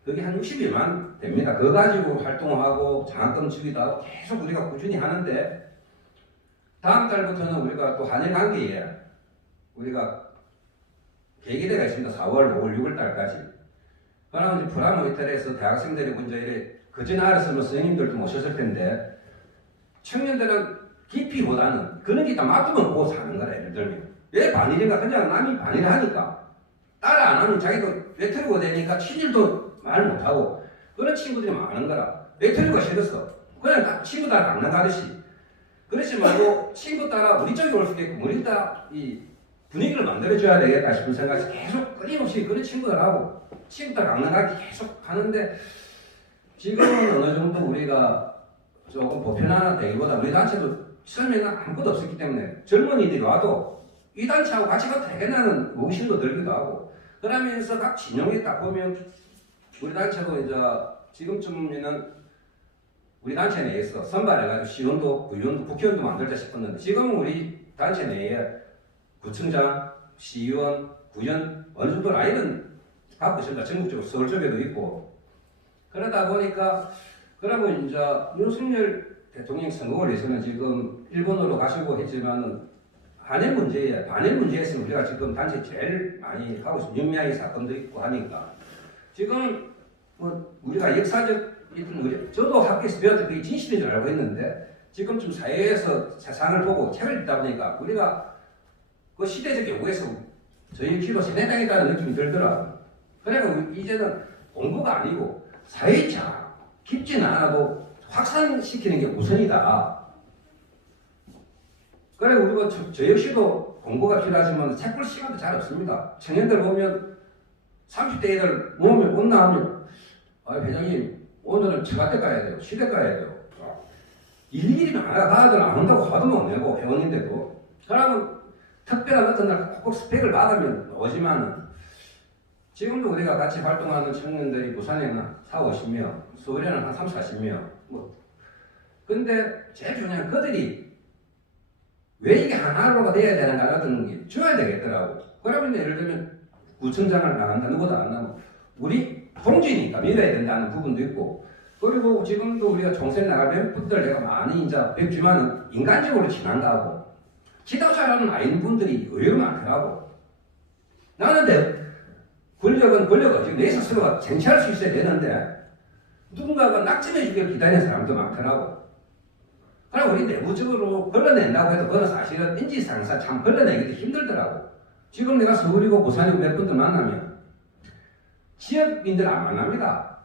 그게 한 60여만 됩니다. 그거 가지고 활동하고 장학금 주기도 하고 계속 우리가 꾸준히 하는데 다음 달부터는 우리가 또 한일 관계에 우리가 계기대가 있습니다. 4월, 5월, 6월 달까지. 그러면 이제 프라모 이탈에서 대학생들이 먼저 이래 그전 알았으면 선생님들도 모셨을 텐데 청년들은 깊이보다는 그런 게 있다 맞으면 고 사는 거라 예를 들면 왜 반일인가 그냥 남이 반일을 하니까 따라 안 하면 자기도 외톨이가 되니까 친일도 말 못하고 그런 친구들이 많은 거라 외톨이가 싫었어. 그냥 친구 따라 안 나가듯이 그러지 말고 친구 따라 우리 쪽에 올 수도 있고 우리 따라 이 분위기를 만들어줘야 되겠다 싶은 생각에서 계속 끊임없이 그런 친구들하고 친구 따라 안 나가기 계속 하는데 지금은 어느 정도 우리가 조금 보편화되기보다 우리 단체도 처음에는 아무것도 없었기 때문에 젊은이들이 와도 이 단체하고 같이 가도 되겠다는 의심도 들기도 하고 그러면서 각 진영에 딱 보면 우리 단체도 이제 지금쯤에는 우리 단체 내에서 선발해가지고 시의원도 구의원도 국회의원도 만들자 싶었는데 지금은 우리 단체 내에 구청장, 시의원, 구의원 어느 정도 라인은 갖고 있습니다. 전국적으로 서울 쪽에도 있고 그러다 보니까 그러면 이제 윤석열 대통령 선거를 위해서는 지금 일본으로 가시고 했지만은 한일 문제에 반일 문제에서 우리가 지금 단체 제일 많이 하고 있습니다. 윤미향이 사건도 있고 하니까 지금 뭐 우리가 역사적 저도 학교에서 배웠던 그게 진실인 줄 알고 있는데 지금쯤 사회에서 세상을 보고 책을 읽다 보니까 우리가 그 시대적 요구에서 저희 귀로 세뇌당했다는 느낌이 들더라고요. 그러니까 이제는 공부가 아니고 사회자 깊지는 않아도 확산시키는 게 우선이다. 그래 우리가 저 역시도 공부가 필요하지만 책 볼 시간도 잘 없습니다. 청년들 보면 30대 애들 모으면 온나 하면 회장님 오늘은 처가댁 가야 돼요. 시댁 가야 돼요. 일일이 많아가들 안 온다고 화도 못 내고 회원인데도 그러면 특별한 어떤 날 꼭 스펙을 받으면 오지만은 지금도 우리가 같이 활동하는 청년들이 부산에는 4, 50명, 서울에는 한 3, 40명. 근데 제일 중요한 그들이 왜 이게 하나로가 돼야 되는가라는 게 줘야 되겠더라고. 그러면 예를 들면 구청장을 나간다, 누구도 안 나면 우리 동지니까 밀어야 된다는 부분도 있고, 그리고 지금도 우리가 총선 나갈 분들 내가 많이 이제 뵙지만 인간적으로 친한다고 지도자라는 아닌 분들이 의외로 많더라고. 나는 권력은 권력을 내 스스로가 쟁취할 수 있어야 되는데 누군가가 낙점해 주길 기다리는 사람도 많더라고. 그럼 우리 내부적으로 걸러낸다고 해도 그건 사실은 인지상사 참 걸러내기도 힘들더라고. 지금 내가 서울이고 부산이고 몇 분들 만나면 지역민들 안 만납니다.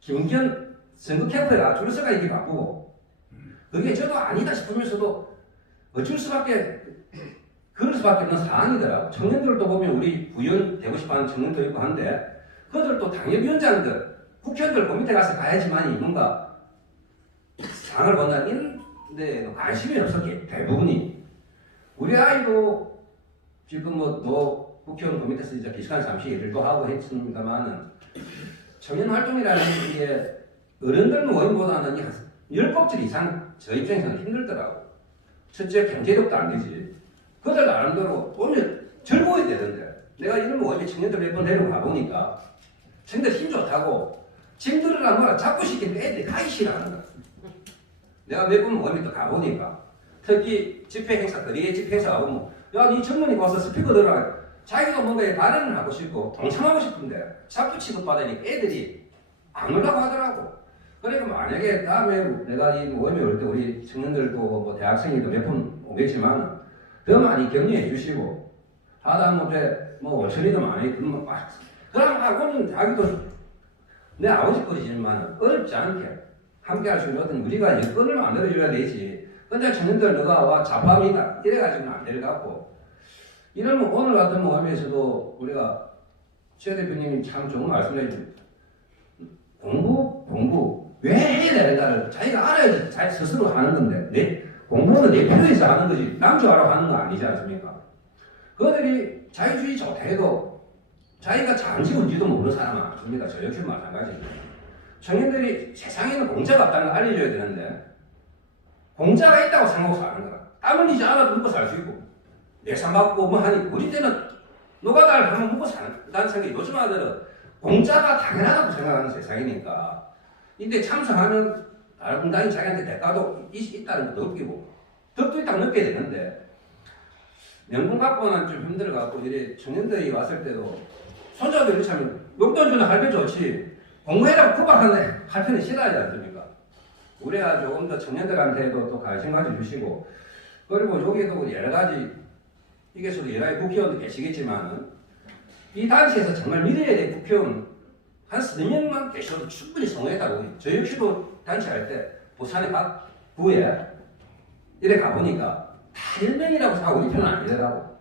김기현 선거 캠프가 줄 서가 이렇게 바쁘고, 그게 저도 아니다 싶으면서도 어쩔 수밖에 그럴 수밖에 없는 상황이더라고. 청년들도 보면 우리 구현 되고 싶어하는 청년도 있고 한데 그들도 당협위원장들 국회의원들 그 밑에 가서 가야지만이 뭔가 상을 본다는 데 관심이 없었기 대부분이. 우리 아이도 지금 뭐 국회의원 그 밑에서 이제 비슷한 잠시 일도 하고 했습니다만은 청년 활동이라는 게 어른들 모임보다는 한 10꼭질 이상 저 입장에서는 힘들더라고. 첫째 경제력도 안 되지. 그들 나름대로 보면 즐거워야 되는데 내가 이런 모임에 청년들 몇 번 데리고 가보니까 청년들 힘 좋다고 짐들으라 뭐라 자꾸 시키면 애들이 가기 싫어하는 거야. 내가 몇 번 모임에 또 가보니까 특히 집회 행사, 거리에 집회 행사 가보면 야, 니 젊은이 와서 스피커 들어라. 자기가 뭔가에 발언을 하고 싶고 동참하고 싶은데 자꾸 취급받으니까 애들이 안 오려고 하더라고. 그러니까 만약에 다음에 내가 이 모임에 올 때 우리 청년들도 뭐 대학생이도 몇 번 오겠지만 더 많이 격려해 주시고 하다못해 뭐 5천이도 많이 그러면 그럼 하고는 자기도 내 아버지 거리지만 어렵지 않게 함께 할 수 있는 어떤 우리가 여건을 만들어줘야 되지. 근데 청년들 너가 와 잡함이다 이래가지고는 안 될 것 같고, 이러면 오늘 같은 모임에서도 우리가 최 대표님이 참 좋은 말씀을 해주죠. 공부 왜 해야 되는가를 자기가 알아야지 자기 스스로 하는 건데 공부는 내 필요해서 하는 거지 남주하라고 하는 거 아니지 않습니까? 그들이 자유주의 좋다 해도 자기가 잠시 온지도 모르는 사람은 많습니다. 저 역시 마찬가지입니다. 청년들이 세상에는 공짜가 없다는 걸 알려줘야 되는데 공짜가 있다고 생각하고 사는 거야. 땀 흘리지 않아도 먹고 살 수 있고 예산 받고 뭐 하니 우리 때는 노가다를 하면 먹고 산다는 생각이, 요즘 아들은 공짜가 당연하다고 생각하는 세상이니까 이때 참석하는 다른 분당이 자기한테 대가도 있다는 것도 느끼고 덕도 있다고 느껴야 되는데 명분 갖고는 좀 힘들어갖고 이래 청년들이 왔을 때도 손자도 이렇게 하면 용돈 주는 할배 좋지 공부해라고 구박하는 할배는 싫어하지 않습니까? 우리가 조금 더 청년들한테도 또 관심 가져주시고, 그리고 여기에도 여러 가지 이게서도 여러 가지 국회의원도 계시겠지만은 이 단체에서 정말 믿어야 될 국회의원 한 3명만 계셔도 충분히 성공했다고. 저 역시도 단체할 때 부산의 각 구에 이래 가보니까 다 1명이라고 생각하고 우리 편은 아니더라고.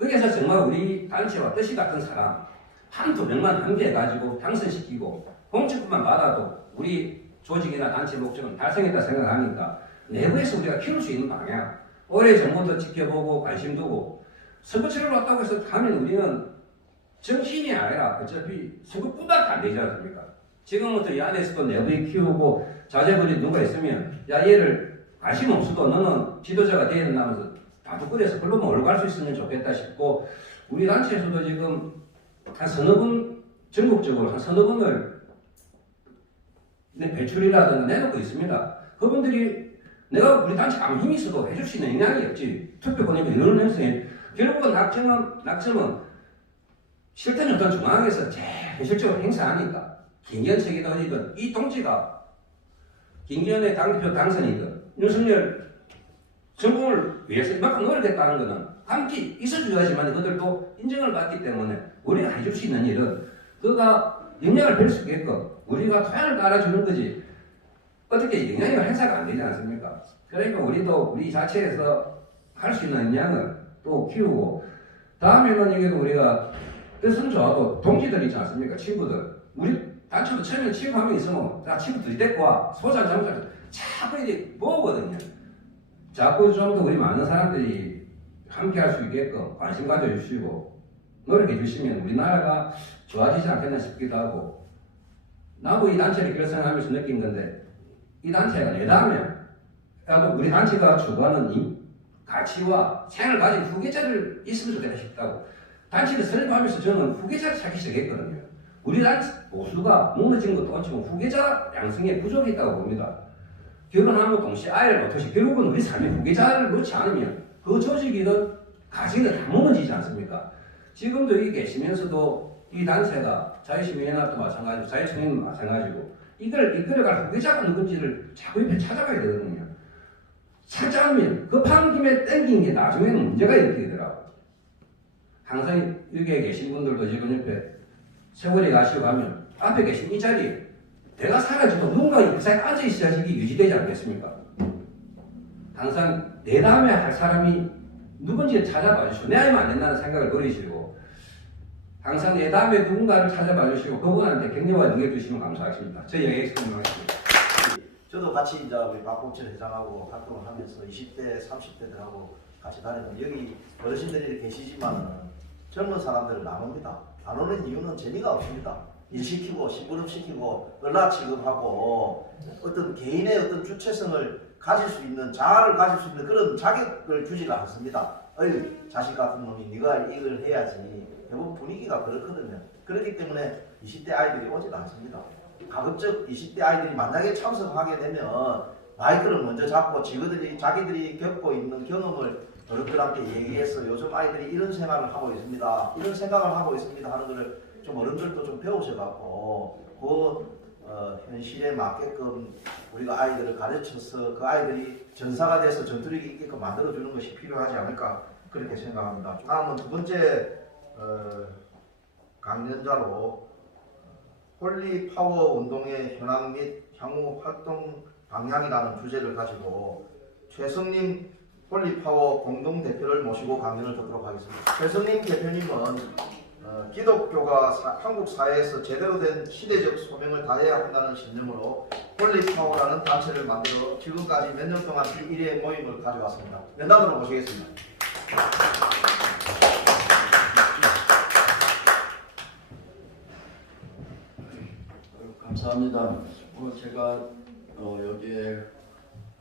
거기에서 정말 우리 단체와 뜻이 같은 사람 한두 명만 함께해가지고 당선시키고 공직급만 받아도 우리 조직이나 단체 목적은 달성했다 생각하니까 내부에서 우리가 키울 수 있는 방향, 오래전부터 지켜보고 관심 두고 선거철을 왔다고 해서 가면 우리는 정신이 아니라 어차피 선거뿐밖에 안 되지 않습니까? 지금부터 이 안에서도 내부에 키우고 자제분이 누가 있으면 야 얘를 관심 없어도 너는 지도자가 되어야 된다면서 바둑거리에서 글로 올라갈 수 있으면 좋겠다 싶고, 우리 단체에서도 지금 한 서너 분 전국적으로 한 서너 분을 배출이라든가 내놓고 있습니다. 그분들이 내가 우리 단체 아무 힘이 있어도 해줄 수 있는 영향이 없지. 투표 보내면 이런 행성에 결국은 낙점은 실제는 어떤 중앙에서 제일 현실적으로 행사하니까 김기현 책이든 어디든 이 동지가 김기현의 당대표 당선이든 윤석열 성공을 위해서 이만큼 노력했다는 것은 함께 있어줘야지만 그들도 인정을 받기 때문에 우리가 해줄 수 있는 일은 그가 영향을 뵐 수 있게끔 우리가 토양을 깔아주는 거지 어떻게 영향력을 행사가 안 되지 않습니까? 그러니까 우리도 우리 자체에서 할 수 있는 영향을 또 키우고, 다음에는 이게 우리가 뜻은 좋아도 동지들 있지 않습니까? 친구들. 우리 단체도 처음에 친구 한 명 있으면 다 친구들이 데리고 와. 소장 잘못할 때 자꾸 이렇게 모으거든요. 자꾸 좀 더 우리 많은 사람들이 함께 할 수 있게끔 관심 가져주시고, 노력해 주시면 우리나라가 좋아지지 않겠나 싶기도 하고, 나도 이 단체를 결성하면서 느낀 건데, 이 단체가 내다면 우리 단체가 추구하는 이 가치와 생을 가진 후계자를 있으면 좋겠다 싶다고. 단체를 설립하면서 저는 후계자를 찾기 시작했거든요. 우리 단체 보수가 무너진 것도 어찌보면 후계자 양성에 부족이 있다고 봅니다. 결혼하고 동시에 아이를 낳듯이 결국은 우리 삶에 후계자를 놓지 않으면 그 조직이든 가정이든 다 무너지지 않습니까? 지금도 여기 계시면서도 이 단체가 자유시민연합도 마찬가지고 자유청년도 마찬가지고 이걸 이끌어갈 후계자가 누군지를 자꾸 옆에 찾아가야 되거든요. 찾지 않으면 급한 김에 땡긴 게 나중에는 문제가 일으키더라고요. 항상 여기에 계신 분들도 지금 옆에 세월이 가시고 가면 앞에 계신 이 자리에 내가 사라지고 누군가 이 자리에 앉아 있어야지 이게 유지되지 않겠습니까? 항상 내 다음에 할 사람이 누군지를 찾아봐 주시고 내 아니면 안 된다는 생각을 버리시고 항상 내 다음에 누군가를 찾아봐 주시고 그분한테 격려와 능력 주시면 감사하겠습니다. 저희 여기서 설명하겠습니다. 저도 같이 이제 우리 박봉철 회장하고 활동을 하면서 20대, 30대들하고 같이 다니는 여기 어르신들이 계시지만은 젊은 사람들을 안 옵니다. 안 오는 이유는 재미가 없습니다. 일 시키고 심부름 시키고 연락 취급하고 어떤 개인의 어떤 주체성을 가질 수 있는 자아를 가질 수 있는 그런 자격을 주지를 않습니다. 어이 자식 같은 놈이 네가 이걸 해야지. 대부분 분위기가 그렇거든요. 그렇기 때문에 20대 아이들이 오질 않습니다. 가급적 20대 아이들이 만약에 참석하게 되면 마이크를 먼저 잡고 자기들이 겪고 있는 경험을 어른들한테 얘기해서 요즘 아이들이 이런 생활을 하고 있습니다. 이런 생각을 하고 있습니다 하는 것을 좀 어른들도 좀 배우셔갖고 현실에 맞게끔 우리가 아이들을 가르쳐서 그 아이들이 전사가 돼서 전투력이 있게끔 만들어주는 것이 필요하지 않을까 그렇게 생각합니다. 다음은 두 번째 강연자로 홀리파워 운동의 현황 및 향후 활동 방향이라는 주제를 가지고 최성림 홀리파워 공동대표를 모시고 강연을 듣도록 하겠습니다. 최성림 대표님은 기독교가 한국 사회에서 제대로 된 시대적 소명을 다해야 한다는 신념으로 홀리파워라는 단체를 만들어 지금까지 몇 년 동안 이 일의 모임을 가져왔습니다. 연단으로 모시겠습니다. 감사합니다. 제가 여기에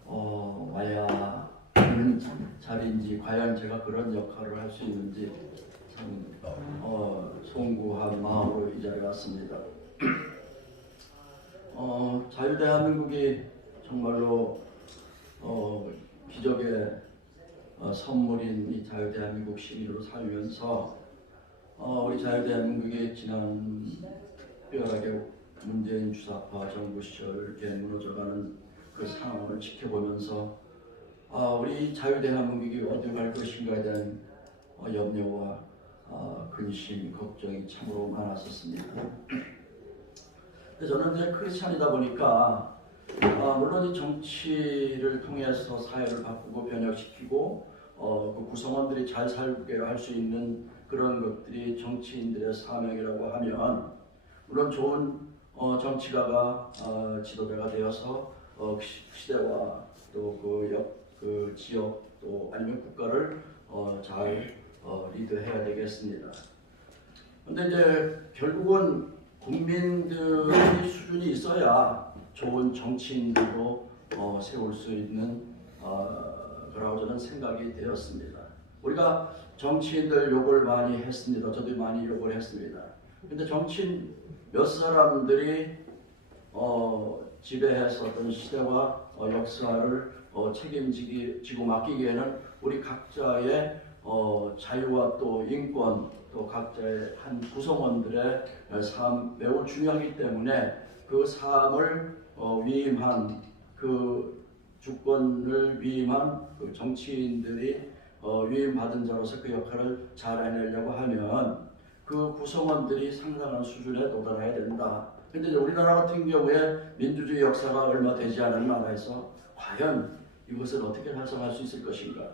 와야 하는 자리인지 과연 제가 그런 역할을 할 수 있는지 참 송구한 마음으로 이 자리에 왔습니다. 자유대한민국이 정말로 기적의 선물인 이 자유대한민국 시민으로 살면서 우리 자유대한민국이 지난 특별하게 문재인 주사파 정부 시절에 무너져가는 그 상황을 지켜보면서 우리 자유대한민국이 어디 갈 것인가에 대한 염려와 근심, 걱정이 참으로 많았었습니다. 저는 이제 크리스찬이다 보니까 물론 이 정치를 통해서 사회를 바꾸고 변혁시키고 그 구성원들이 잘 살게 할 수 있는 그런 것들이 정치인들의 사명이라고 하면 물론 좋은 정치가가 지도자가 되어서 시대와 또 그 지역 또 아니면 국가를 잘 리드해야 되겠습니다. 근데 이제 결국은 국민들의 수준이 있어야 좋은 정치인들도 세울 수 있는 거라고 저는 생각이 되었습니다. 우리가 정치인들 욕을 많이 했습니다. 저도 많이 욕을 했습니다. 근데 정치인 몇 사람들이 지배했었던 시대와 역사를 책임지고 맡기기에는 우리 각자의 자유와 또 인권 또 각자의 한 구성원들의 삶 매우 중요하기 때문에 그 삶을 위임한 그 주권을 위임한 그 정치인들이 위임받은 자로서 그 역할을 잘 해내려고 하면 그 구성원들이 상당한 수준에 도달해야 된다. 근데 우리나라 같은 경우에 민주주의 역사가 얼마 되지 않은 나라에서 과연 이것을 어떻게 달성할 수 있을 것인가?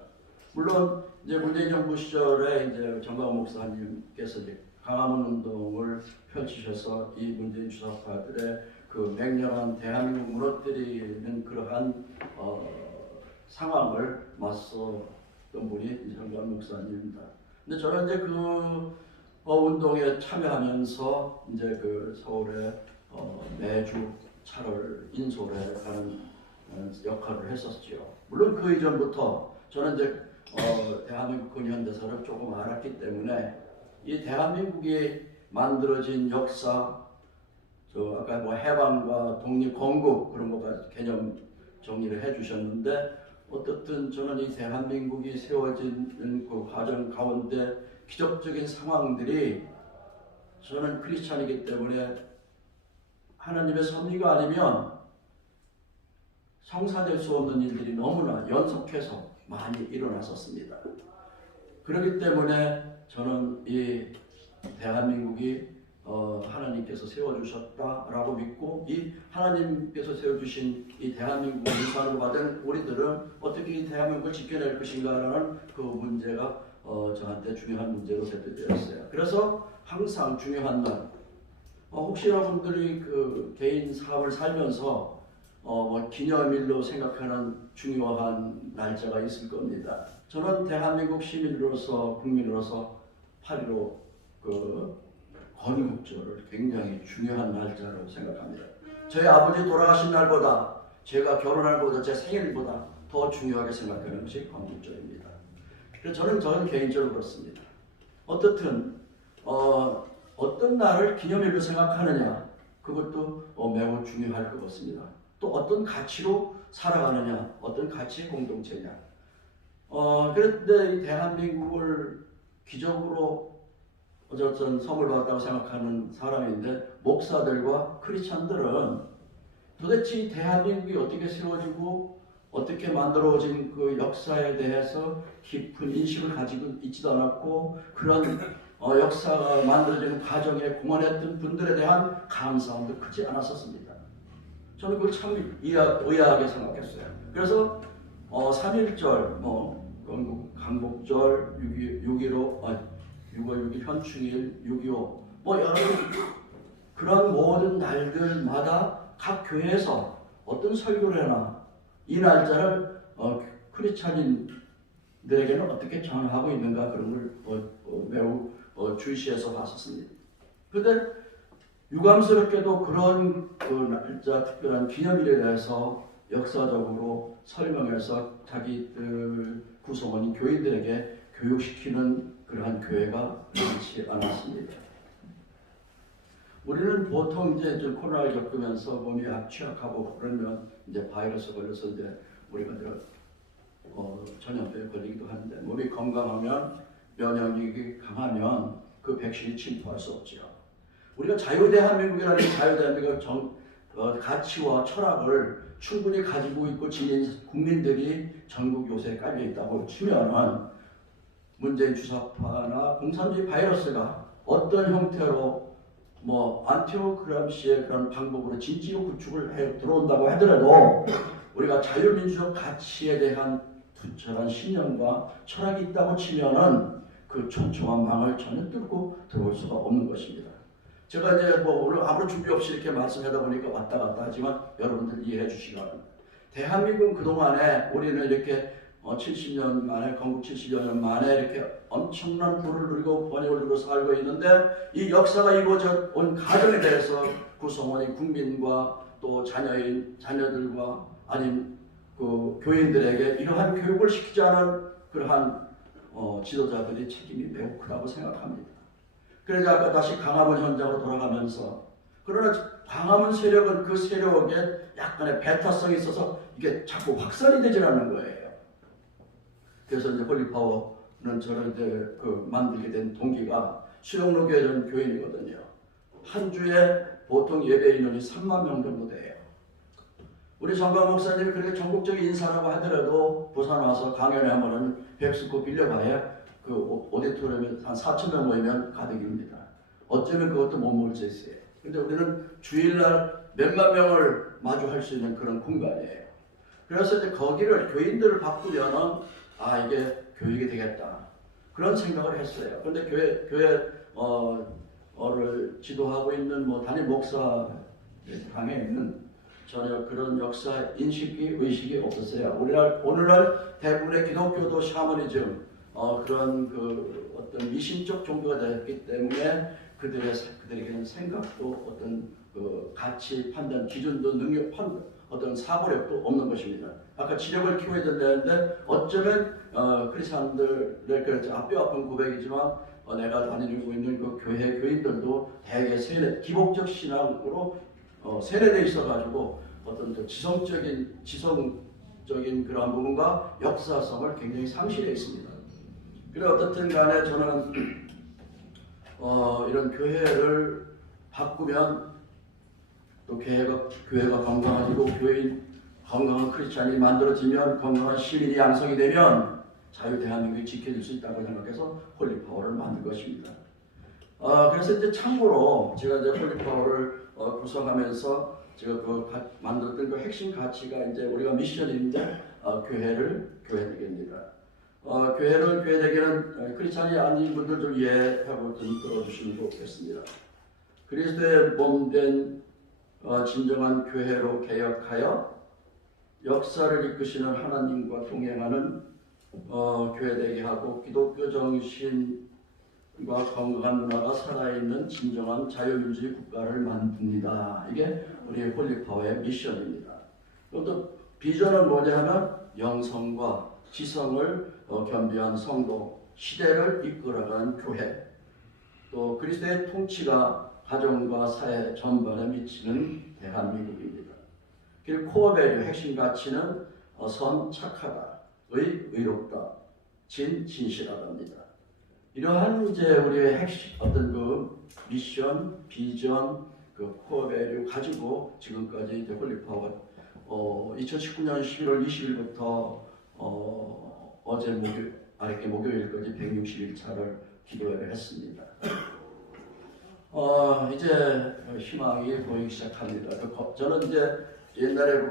물론 이제 문재인 정부 시절에 이제 정광훈 목사님께서 이제 강화문 운동을 펼치셔서 이 문재인 주사파들의 그 맹렬한 대한민국 무너뜨리는 그러한 상황을 맞섰던 분이 정광훈 목사님입니다. 근데 저는 이제 그 운동에 참여하면서 이제 그 서울에 매주 차를 인솔해 가는 역할을 했었지요. 물론 그 이전부터 저는 이제 대한민국 근현대사를 조금 알았기 때문에 이 대한민국이 만들어진 역사, 아까 뭐 해방과 독립, 건국 그런 것까지 개념 정리를 해주셨는데 어떻든 저는 이 대한민국이 세워지는 그 과정 가운데 기적적인 상황들이 저는 크리스찬이기 때문에 하나님의 섭리가 아니면 성사될 수 없는 일들이 너무나 연속해서 많이 일어났었습니다. 그렇기 때문에 저는 이 대한민국이 하나님께서 세워주셨다라고 믿고 이 하나님께서 세워주신 이 대한민국을 유산으로 받은 우리들은 어떻게 이 대한민국을 지켜낼 것인가라는 그 문제가 저한테 중요한 문제로 세대되었어요. 그래서 항상 중요한 날, 혹시 여러분들이 그 개인 사업을 살면서 뭐 기념일로 생각하는 중요한 날짜가 있을 겁니다. 저는 대한민국 시민으로서 국민으로서 8.15 그 건국절을 굉장히 중요한 날짜로 생각합니다. 저희 아버지 돌아가신 날보다 제가 결혼할 보다 제 생일보다 더 중요하게 생각하는 것이 건국절입니다. 그래서 저는 개인적으로 그렇습니다. 어떻든 어떤 날을 기념일로 생각하느냐 그것도 매우 중요할 것 같습니다. 또 어떤 가치로 살아가느냐, 어떤 가치의 공동체냐. 그런데 이 대한민국을 기적으로 어쨌든 선물 받았다고 생각하는 사람인데 목사들과 크리스찬들은 도대체 이 대한민국이 어떻게 세워지고 어떻게 만들어진 그 역사에 대해서 깊은 인식을 가지고 있지도 않았고 그런 역사가 만들어지는 과정에 공헌했던 분들에 대한 감사함도 크지 않았었습니다. 저는 그걸 참 의아하게 생각했어요. 그래서 3.1절, 강복절, 6.15, 6월 6일 현충일, 6.25 여러 그런 모든 날들마다 각 교회에서 어떤 설교를 하나 이 날짜를 크리스찬인들에게는 어떻게 전하고 있는가 그런 걸 매우 주시해서 봤었습니다. 그런데 유감스럽게도 그런 그 날짜 특별한 기념일에 대해서 역사적으로 설명해서 자기들 구성원인 교인들에게 교육시키는 그러한 교회가 많지 않았습니다. 우리는 보통 이제 코로나를 겪으면서 몸이 취약하고 그러면 이제 바이러스 걸려서 이제 우리가 전염병에 걸리기도 하는데 몸이 건강하면 면역력이 강하면 그 백신이 침투할 수 없지요. 우리가 자유대한민국이라는 자유대한민국의 가치와 철학을 충분히 가지고 있고 지닌 국민들이 전국 요새에 깔려 있다고 치면은 문재인 주사파나 공산주의 바이러스가 어떤 형태로 안티오크람시의 그런 방법으로 진지로 구축을 해 들어온다고 하더라도 우리가 자유민주적 가치에 대한 투철한 신념과 철학이 있다고 치면은 그 촘촘한 망을 전혀 뚫고 들어올 수가 없는 것입니다. 제가 이제 오늘 아무런 준비 없이 이렇게 말씀하다 보니까 왔다 갔다 하지만 여러분들 이해해 주시기 바랍니다. 대한민국은 그동안에 우리는 이렇게 70년 만에 건국 70년 만에 이렇게 엄청난 부를 누리고 번영을 누리고 살고 있는데 이 역사가 이루어져 온 과정에 대해서 구성원인 국민과 또 자녀들과 아닌 그 교인들에게 이러한 교육을 시키지 않은 그러한 지도자들의 책임이 매우 크다고 생각합니다. 그래서 아까 다시 광화문 현장으로 돌아가면서 그러나 광화문 세력은 그 세력에 약간의 배타성이 있어서 이게 자꾸 확산이 되질 않는 거예요. 그래서 이제 홀리파워는 저를 이제 만들게 된 동기가 수영로교회는 교인이거든요. 한 주에 보통 예배 인원이 3만 명 정도 돼요. 우리 정강 목사님이 그렇게 전국적인 인사라고 하더라도 부산 와서 강연회 하면은 백수코 빌려가야 그 오디토리움에 한 4천 명 모이면 가득입니다. 어쩌면 그것도 못 먹을 수 있어요. 근데 우리는 주일날 몇만 명을 마주할 수 있는 그런 공간이에요. 그래서 이제 거기를 교인들을 바꾸면은 이게 교육이 되겠다. 그런 생각을 했어요. 그런데 교회를 지도하고 있는 담임 목사 강에는 전혀 그런 역사 의식이 없었어요. 오늘날 대부분의 기독교도 샤머니즘 그런 어떤 미신적 종교가 되었기 때문에 그들에게는 생각도 어떤 그 가치 판단 기준도 능력 판단 어떤 사고력도 없는 것입니다. 아까 지력을 키워야 된다는데 어쩌면 크리스천들의 그 뼈 아픈 고백이지만 내가 다니고 있는 그 교회 교인들도 대개 기복적 신앙으로 세뇌되어 있어가지고 어떤 그 지성적인 그러한 부분과 역사성을 굉장히 상실해 있습니다. 그래 어떻든 간에 저는 이런 교회를 바꾸면 또 교회가 건강해지고 교인 건강한 크리스찬이 만들어지면 건강한 시민이 양성이 되면 자유 대한민국이 지켜질 수 있다고 생각해서 홀리파워를 만든 것입니다. 그래서 이제 참고로 제가 이제 홀리파워를 구성하면서 제가 만들었던 그 핵심 가치가 이제 우리가 미션인데 교회를 교회되게입니다. 교회를 교회되게는 크리스찬이 아닌 분들 좀 이해하고 좀 들어주시면 좋겠습니다. 그리스도의 몸된 진정한 교회로 개혁하여 역사를 이끄시는 하나님과 동행하는 교회되게 하고 기독교 정신과 건강한 문화가 살아있는 진정한 자유민주주의 국가를 만듭니다. 이게 우리 홀리파워의 미션입니다. 또 비전은 뭐냐 하면 영성과 지성을 겸비한 성도, 시대를 이끌어가는 교회, 또 그리스도의 통치가 가정과 사회 전반에 미치는 대한민국입니다. 그리고 코어 밸류 핵심 가치는 선 착하다, 의롭다, 진실하답니다. 이러한 이제 우리의 핵심 어떤 그 미션, 비전, 그 코어 밸류 가지고 지금까지 이제 홀리파워가 2019년 11월 20일부터 어제 목요일까지 160일차를 기도회를 했습니다. 이제 희망이 보이기 시작합니다. 저는 이제 옛날에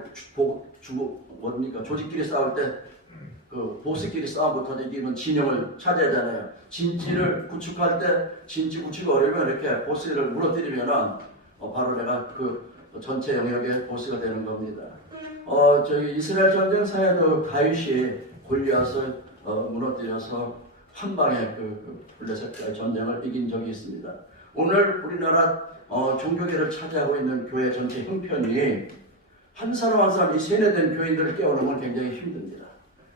조직끼리 싸울 때 그 보스끼리 싸움부터 이기면 진영을 차지하잖아요. 진지를 구축할 때 진지 구축이 어려우면 이렇게 보스를 무너뜨리면은 바로 내가 그 전체 영역의 보스가 되는 겁니다. 저기 이스라엘 전쟁사에도 다윗이 골리앗을 무너뜨려서 한 방에 그 블레셋과의 전쟁을 이긴 적이 있습니다. 오늘 우리나라 종교계를 차지하고 있는 교회 전체 형편이 한 사람 한 사람 이 세뇌된 교인들을 깨우는 굉장히 힘듭니다.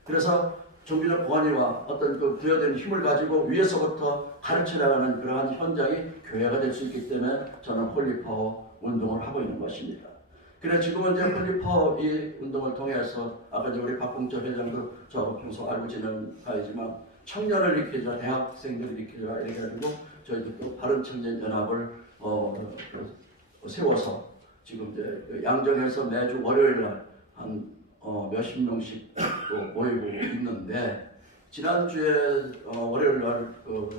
그래서 종교적 권위와 어떤 그 부여된 힘을 가지고 위에서부터 가르쳐 나가는 그러한 현장이 교회가 될 수 있기 때문에 저는 홀리파워 운동을 하고 있는 것입니다. 그래 지금은 이제 홀리파워 이 운동을 통해서 아까 이제 우리 박봉철 회장도 저하고 평소 알고 지내는 사이지만 청년을 일으키자, 대학생들을 일으키자 이렇게 해가지고 저희도 또 바른청년연합을 세워서 지금 이제 양정에서 매주 월요일날 한 몇십 명씩 또 모이고 있는데 지난주에 월요일날 그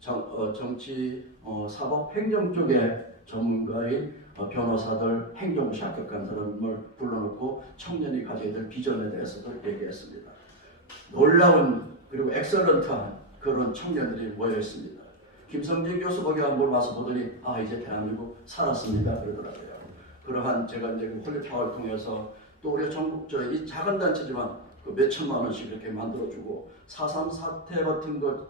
정치, 사법, 행정 쪽에 전문가인 변호사들, 행정부 합격한 사람을 불러놓고 청년이 가져야 될 비전에 대해서도 얘기했습니다. 놀라운 그리고 엑설런트한 그런 청년들이 모여 있습니다. 김성진 교수 거기 한번 와서 보더니 이제 대한민국 살았습니다 그러더라고요. 그러한 제가 이제 그 홀리파워를 통해서 또 우리 전국적인 이 작은 단체지만 그 몇천만 원씩 이렇게 만들어주고 4.3 사태 같은 것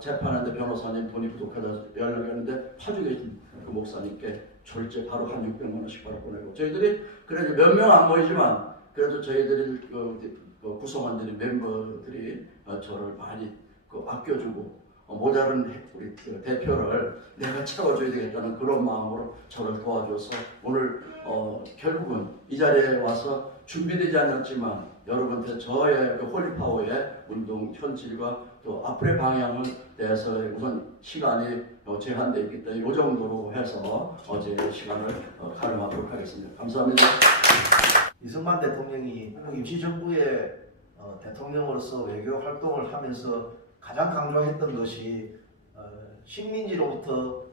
재판하는데 변호사님 돈이 부족하다 연락했는데 파주에 있는 그 목사님께 졸제 바로 한 600만 원씩 바로 보내고 저희들이 그래도 몇 명 안 모이지만 그래도 저희들이 구성원들이 멤버들이 저를 많이 아껴주고 모자른 우리 대표를 내가 채워줘야 되겠다는 그런 마음으로 저를 도와줘서 오늘 결국은 이 자리에 와서 준비되지 않았지만 여러분한테 저의 그 홀리파워의 운동 현실과 또 앞으로의 방향을 대해서 우선 시간이 제한되어 있기 때문에 이 정도로 해서 어제 시간을 가름하도록 하겠습니다. 감사합니다. 이승만 대통령이 임시정부의 대통령으로서 외교 활동을 하면서 가장 강조했던 것이 식민지로부터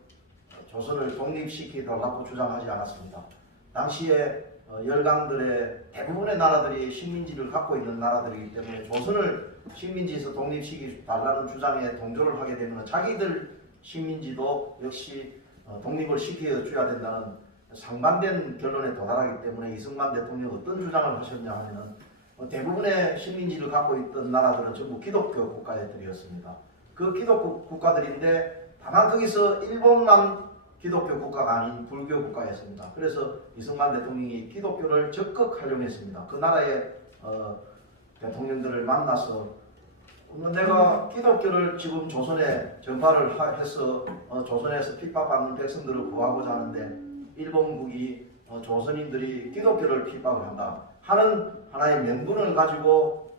조선을 독립시키달라고 주장하지 않았습니다. 당시에 열강들의 대부분의 나라들이 식민지를 갖고 있는 나라들이기 때문에 조선을 식민지에서 독립시키달라는 주장에 동조를 하게 되면 자기들 식민지도 역시 독립을 시켜줘야 된다는 상반된 결론에 도달하기 때문에 이승만 대통령이 어떤 주장을 하셨냐 하면은 대부분의 식민지를 갖고 있던 나라들은 전부 기독교 국가들이었습니다. 그 기독교 국가들인데 다만 거기서 일본만 기독교 국가가 아닌 불교 국가였습니다. 그래서 이승만 대통령이 기독교를 적극 활용했습니다. 그 나라의 대통령들을 만나서 내가 기독교를 지금 조선에 전파를 해서 조선에서 핍박받는 백성들을 구하고자 하는데 일본국이 조선인들이 기독교를 핍박을 한다 하는 하나의 명분을 가지고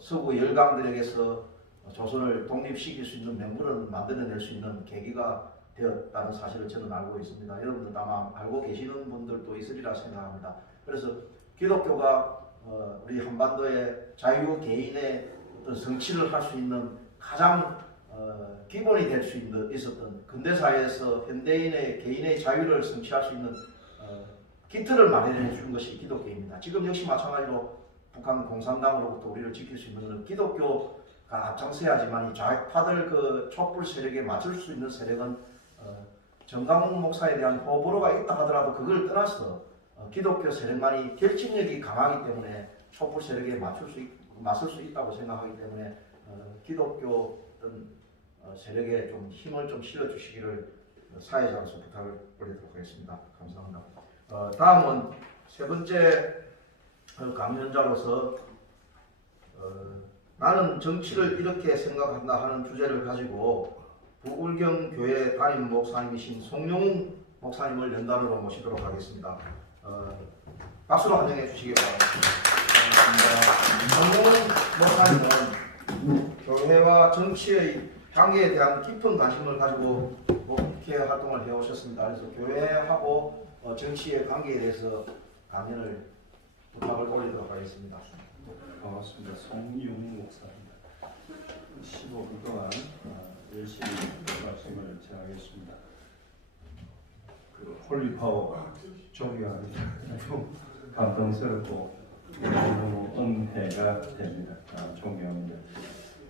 서구 열강들에게서 조선을 독립시킬 수 있는 명분을 만들어낼 수 있는 계기가 되었다는 사실을 저는 알고 있습니다. 여러분들 아마 알고 계시는 분들도 있으리라 생각합니다. 그래서 기독교가 우리 한반도의 자유 개인의 어떤 성취를 할 수 있는 가장 기본이 될 수 있었던 근대사회에서 현대인의 개인의 자유를 성취할 수 있는 기틀을 마련해 준 것이 기독교입니다. 지금 역시 마찬가지로 북한 공산당으로부터 우리를 지킬 수 있는 것은 기독교가 앞장서야지만 이 좌파들 그 촛불 세력에 맞출 수 있는 세력은 정강훈 목사에 대한 호불호가 있다 하더라도 그걸 떠나서 기독교 세력만이 결집력이 강하기 때문에 촛불 세력에 맞설 수 있다고 생각하기 때문에 기독교 어떤 세력에 좀 힘을 좀 실어주시기를 사회자로서 부탁을 드리도록 하겠습니다. 감사합니다. 다음은 세 번째 강연자로서 나는 정치를 이렇게 생각한다 하는 주제를 가지고 부울경 교회 담임 목사님이신 송영웅 목사님을 연단으로 모시도록 하겠습니다. 박수로 환영해 주시기 바랍니다. 송영웅 목사님은 교회와 정치의 관계에 대한 깊은 관심을 가지고 목회 활동을 해오셨습니다. 그래서 교회하고 정치의 관계에 대해서 강연을 부탁을 올리도록 하겠습니다. 반갑습니다. 송영웅 목사입니다. 15분 동안 열심히 말씀을 전하겠습니다. 그 홀리파워 존경합니다. 감동스럽고 너무 은혜가 됩니다. 존경합니다.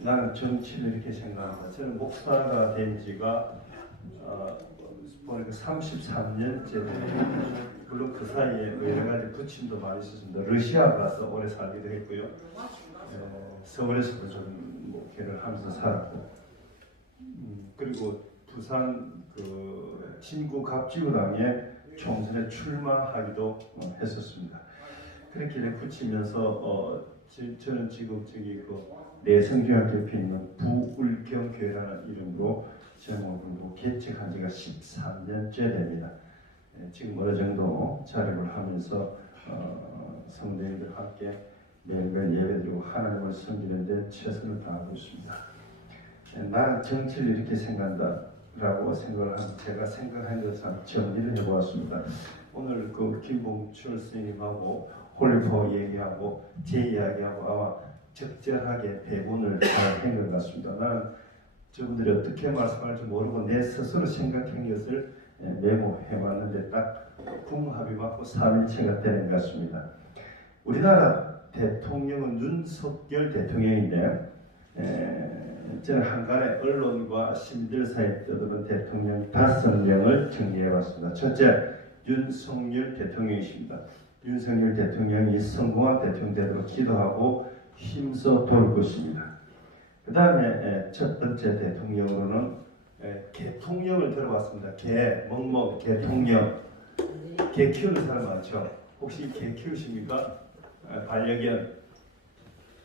나는 정치를 이렇게 생각합니다. 저는 목사가 된 지가 보니까 33년째 됩니다. 물론 그 사이에 여러 가지 부침도 많이 있었습니다. 러시아 가서 오래 살기도 했고요. 서울에서도 좀 목회를 하면서 살았고, 그리고 부산 그 진구 갑지구당에 총선에 출마하기도 했었습니다. 그렇게 붙이면서 저는 지금 그 내성중학교 옆에 있는 부울경교회라는 이름으로 제목으로 개척한 지가 13년째 됩니다. 지금 어느 정도 자립을 하면서 성도님들과 함께 매일매일 예배드리고 하나님을 섬기는 데 최선을 다하고 있습니다. 나는 정치를 이렇게 생각한다라고 생각을 하면 제가 생각한 것을 정리를 해보았습니다. 오늘 그 김봉철 스님하고 홀리파워 얘기하고 제 이야기하고 아마 적절하게 배분을 잘 한 것 같습니다. 나는 저분들이 어떻게 말씀할지 모르고 내 스스로 생각한 것을 메모해왔는데 딱 궁합이 맞고 삼일체가 되는 것 같습니다. 우리나라 대통령은 윤석열 대통령인데 저는 한간에 언론과 시민들 사이에 떠도는 대통령 5명을 정리해봤습니다. 첫째, 윤석열 대통령이십니다. 윤석열 대통령이 성공한 대통령 되도록 기도하고 힘써 도울 것입니다. 그 다음에 첫 번째 대통령으로는 개통령을 들어봤습니다. 개통령. 개 키우는 사람 많죠? 혹시 개 키우십니까? 반려견.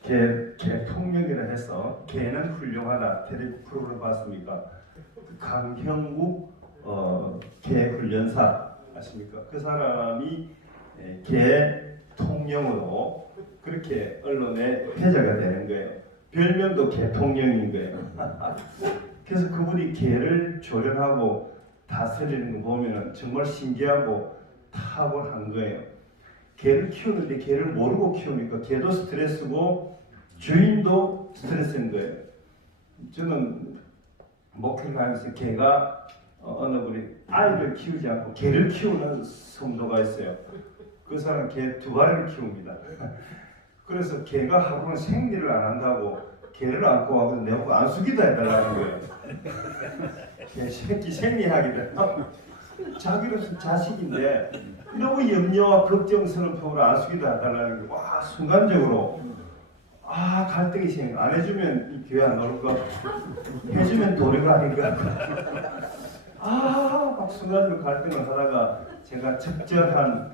개통령이라 해서 개는 훌륭하다. 텔레비 프로그램 봤습니까? 강형욱 개훈련사 아십니까? 그 사람이 개통령으로 그렇게 언론에 회자가 되는 거예요. 별명도 개통령인 거예요. 그래서 그분이 개를 조련하고 다스리는 거 보면 정말 신기하고 탁월한 거예요. 개를 키우는데 개를 모르고 키우니까 개도 스트레스고 주인도 스트레스인 거예요. 저는 목회를 하면서 개가 어느 분이 아이를 키우지 않고 개를 키우는 성도가 있어요. 그 사람 개 2마리를 키웁니다. 그래서 개가 하루는 생리를 안 한다고 개를 안고 와서 내보고 안수기도 해달라는 거예요. 개 새끼 생리하기를 자기로서 자식인데 너무 염려와 걱정스러운 표로 안수기도 해달라는 게 와 순간적으로 갈등이 생겨. 안 해주면 이 교회 안 올까? 해주면 도리가 아닌가? 막 순간적으로 갈등을 하다가 제가 적절한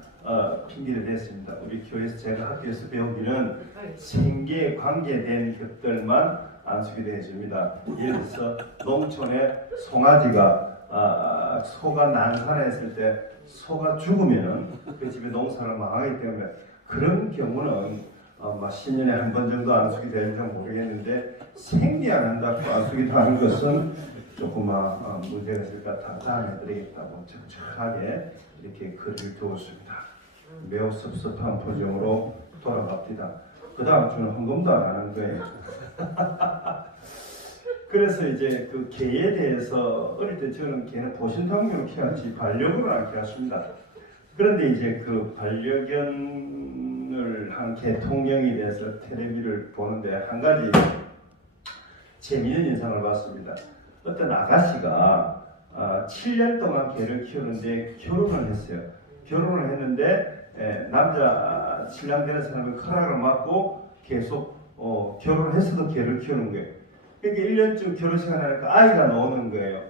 핑계를 댔습니다. 우리 교회에서 제가 학교에서 배우기는 생계에 관계된 것들만 안수기도 해줍니다. 예를 들어서 농촌에 송아지가 소가 난산했을 때 소가 죽으면은 그 집에 농사를 망하기 때문에 그런 경우는 10년에 한 번 정도 안수기 되는지 모르겠는데 생리 안 한다고 안수기도 하는 것은 조금 문제가 있으니까 답장해드리겠다고 적적하게 이렇게 글을 두었습니다. 매우 섭섭한 표정으로 돌아갑니다. 그 다음 주는 헌금도 안 하는 거예요. 그래서 이제 그 개에 대해서 어릴 때 저는 개는 보신탕용으로 키웠지 반려견을 안 키웠습니다. 그런데 이제 그 반려견을 한 개통령에 대해서 텔레비를 보는데 한 가지 재미있는 인상을 봤습니다. 어떤 아가씨가 7년 동안 개를 키우는데 결혼을 했어요. 결혼을 했는데 남자 신랑 되는 사람이 허락을 받고 계속 결혼했어도 개를 키우는 거예요. 그러니까 1년쯤 결혼 시간하니까 아이가 나오는 거예요.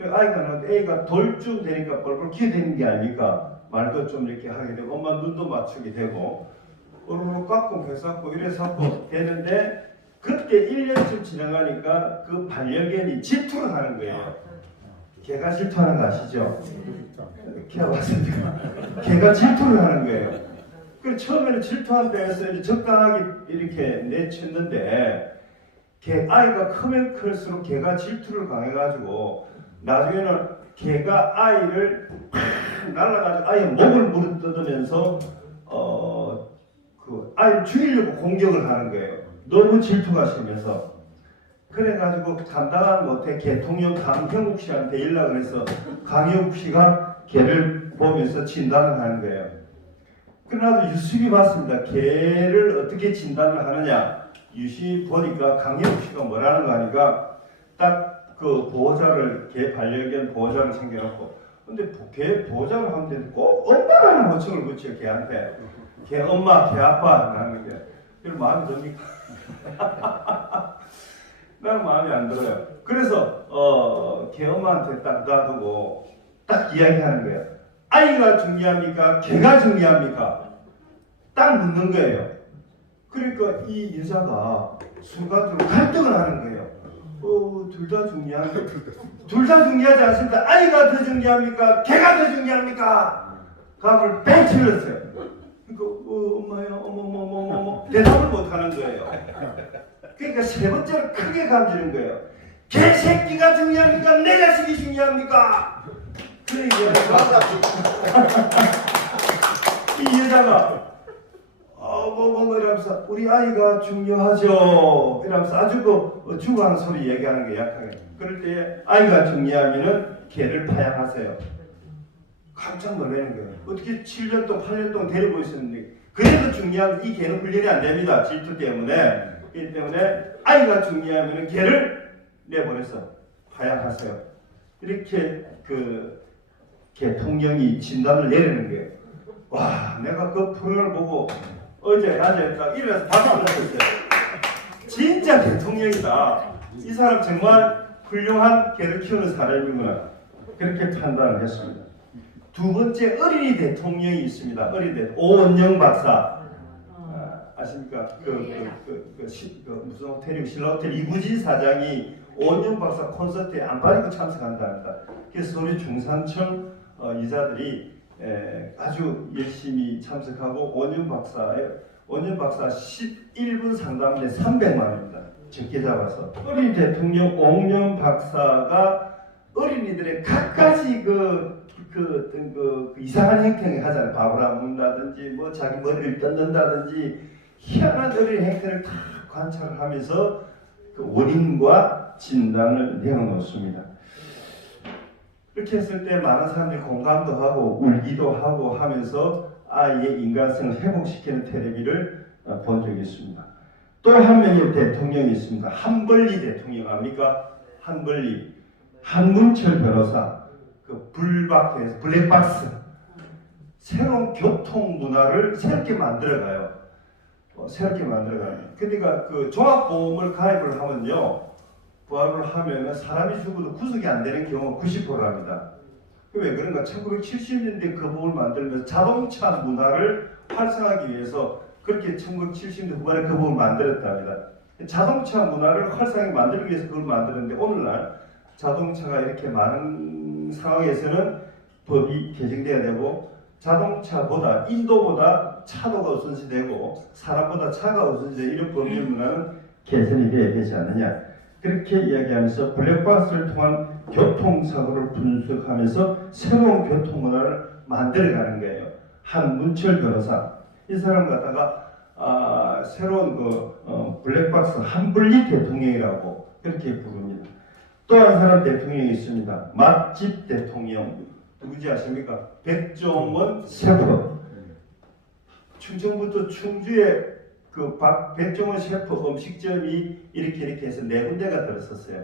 아이가 나오는데 애가 돌쯤 되니까 뻘뻘 기대는 게 아닙니까? 말도 좀 이렇게 하게 되고 엄마 눈도 맞추게 되고 으르르 깎고 배삭고 이래서 되는데 그때 1년쯤 지나가니까 그 반려견이 질투를 하는 거예요. 개가 질투하는 거 아시죠? 키워봤습니까? 개가 질투를 하는 거예요. 그 처음에는 질투한다 해서 이제 적당하게 이렇게 내쳤는데 아이가 크면 클수록 개가 질투를 강해가지고 나중에는 개가 아이를 날라가지고 아이의 목을 물어뜯으면서 그 아이를 죽이려고 공격을 하는 거예요. 너무 질투가 심해서. 그래가지고 감당을 못해 개통령 강형욱 씨한테 연락을 해서 강형욱 씨가 개를 보면서 진단을 하는 거예요. 그러나도 유심히 봤습니다. 개를 어떻게 진단을 하느냐. 유심히 보니까 강형욱 씨가 뭐라는 거 하니까 딱 그 보호자를 개 반려견 보호자를 챙겨놓고 근데 개 보호자를 하면 되는데 꼭 엄마라는 호칭을 붙여요. 개한테. 개 엄마, 개 아빠 하는 게. 그럼 마음이 듭니까? 나는 마음에 안 들어요. 그래서 개 엄마한테 딱 놔두고 딱 이야기하는 거예요. 아이가 중요합니까? 개가 중요합니까? 딱 묻는 거예요. 그러니까 이 여자가 순간적으로 갈등을 하는 거예요. 둘 다 중요한데 둘 다 중요하지 않습니다. 아이가 더 중요합니까? 개가 더 중요합니까? 갑을 뺑 찔렀어요. 그러니까 엄마야 어머머머머머 대답을 못 하는 거예요. 그러니까 세 번째로 크게 감지는 거예요. 개새끼가 중요합니까? 내 자식이 중요합니까? 그래 이 여자가 이러면서 우리 아이가 중요하죠. 이러면서 아주 그 죽어하는 소리 얘기하는 게 약하게. 그럴 때 아이가 중요하면은 개를 파양하세요. 깜짝 놀라는 거예요. 어떻게 7년 동안 8년 동안 데리고 있었는데 그래도 중요한 이 개는 훈련이 안 됩니다. 질투 때문에. 그렇기 때문에 아이가 중요하면은 개를 내보내서 파양하세요. 이렇게 그 개통령이 진단을 내리는 거예요. 와, 내가 그 프로그램을 보고 어제 낮에 딱 일어나서 박수를 쳤어요. 진짜 대통령이다. 이 사람 정말 훌륭한 개를 키우는 사람이구나. 그렇게 판단을 했습니다. 두 번째 어린이 대통령이 있습니다. 어린이 대통령 오원영 박사 아십니까? 무슨 호텔이 신라호텔 이구진 사장이 오원영 박사 콘서트에 안 빠지고 참석한답니다. 그래서 우리 중산층 이사들이 아주 열심히 참석하고 오원영 박사 11분 상담에 300만 원입니다. 적게 잡아서 어린이 대통령 오원영 박사가 어린이들의 갖가지 그 이상한 행태를 하잖아요. 밥을 안 먹는다든지 뭐 자기 머리를 뜯는다든지 희한한 어린이 행태를 다 관찰을 하면서 그 원인과 진단을 내어놓습니다. 이렇게 했을 때 많은 사람들이 공감도 하고 울기도 하고 하면서 아이의 인간성을 회복시키는 텔레비를 본 적이 있습니다. 또 한 명의 대통령이 있습니다. 한벌리 대통령 압니까? 한벌리 한문철 변호사 그 블랙박스 새로운 교통 문화를 새롭게 만들어가요. 새롭게 만들어가는 거예요. 그러니까 그 종합보험을 가입을 하면요, 부합을 하면은 사람이 죽어도 구속이 안 되는 경우가 90%랍니다. 왜 그런가? 1970년대 그 법을 만들면서 자동차 문화를 활성화하기 위해서 그렇게 1970년대 후반에 그 법을 만들었답니다. 자동차 문화를 활성하게 만들기 위해서 그걸 만들었는데 오늘날 자동차가 이렇게 많은 상황에서는 법이 개정돼야 되고 자동차보다 인도보다 차도가 우선시되고 사람보다 차가 우선시되고 이런 법률 문화는 개선이 돼야 되지 않느냐. 그렇게 이야기하면서 블랙박스를 통한 교통사고를 분석하면서 새로운 교통문화를 만들어가는 거예요. 한문철 변호사. 이 사람 갖다가 새로운 블랙박스 한분리 대통령이라고 그렇게 부릅니다. 또 한 사람 대통령이 있습니다. 맛집 대통령. 누구지 아십니까? 백종원 셰프. 충청부터 충주에 그 백종원 셰프 음식점이 이렇게 해서 4군데가 들었었어요.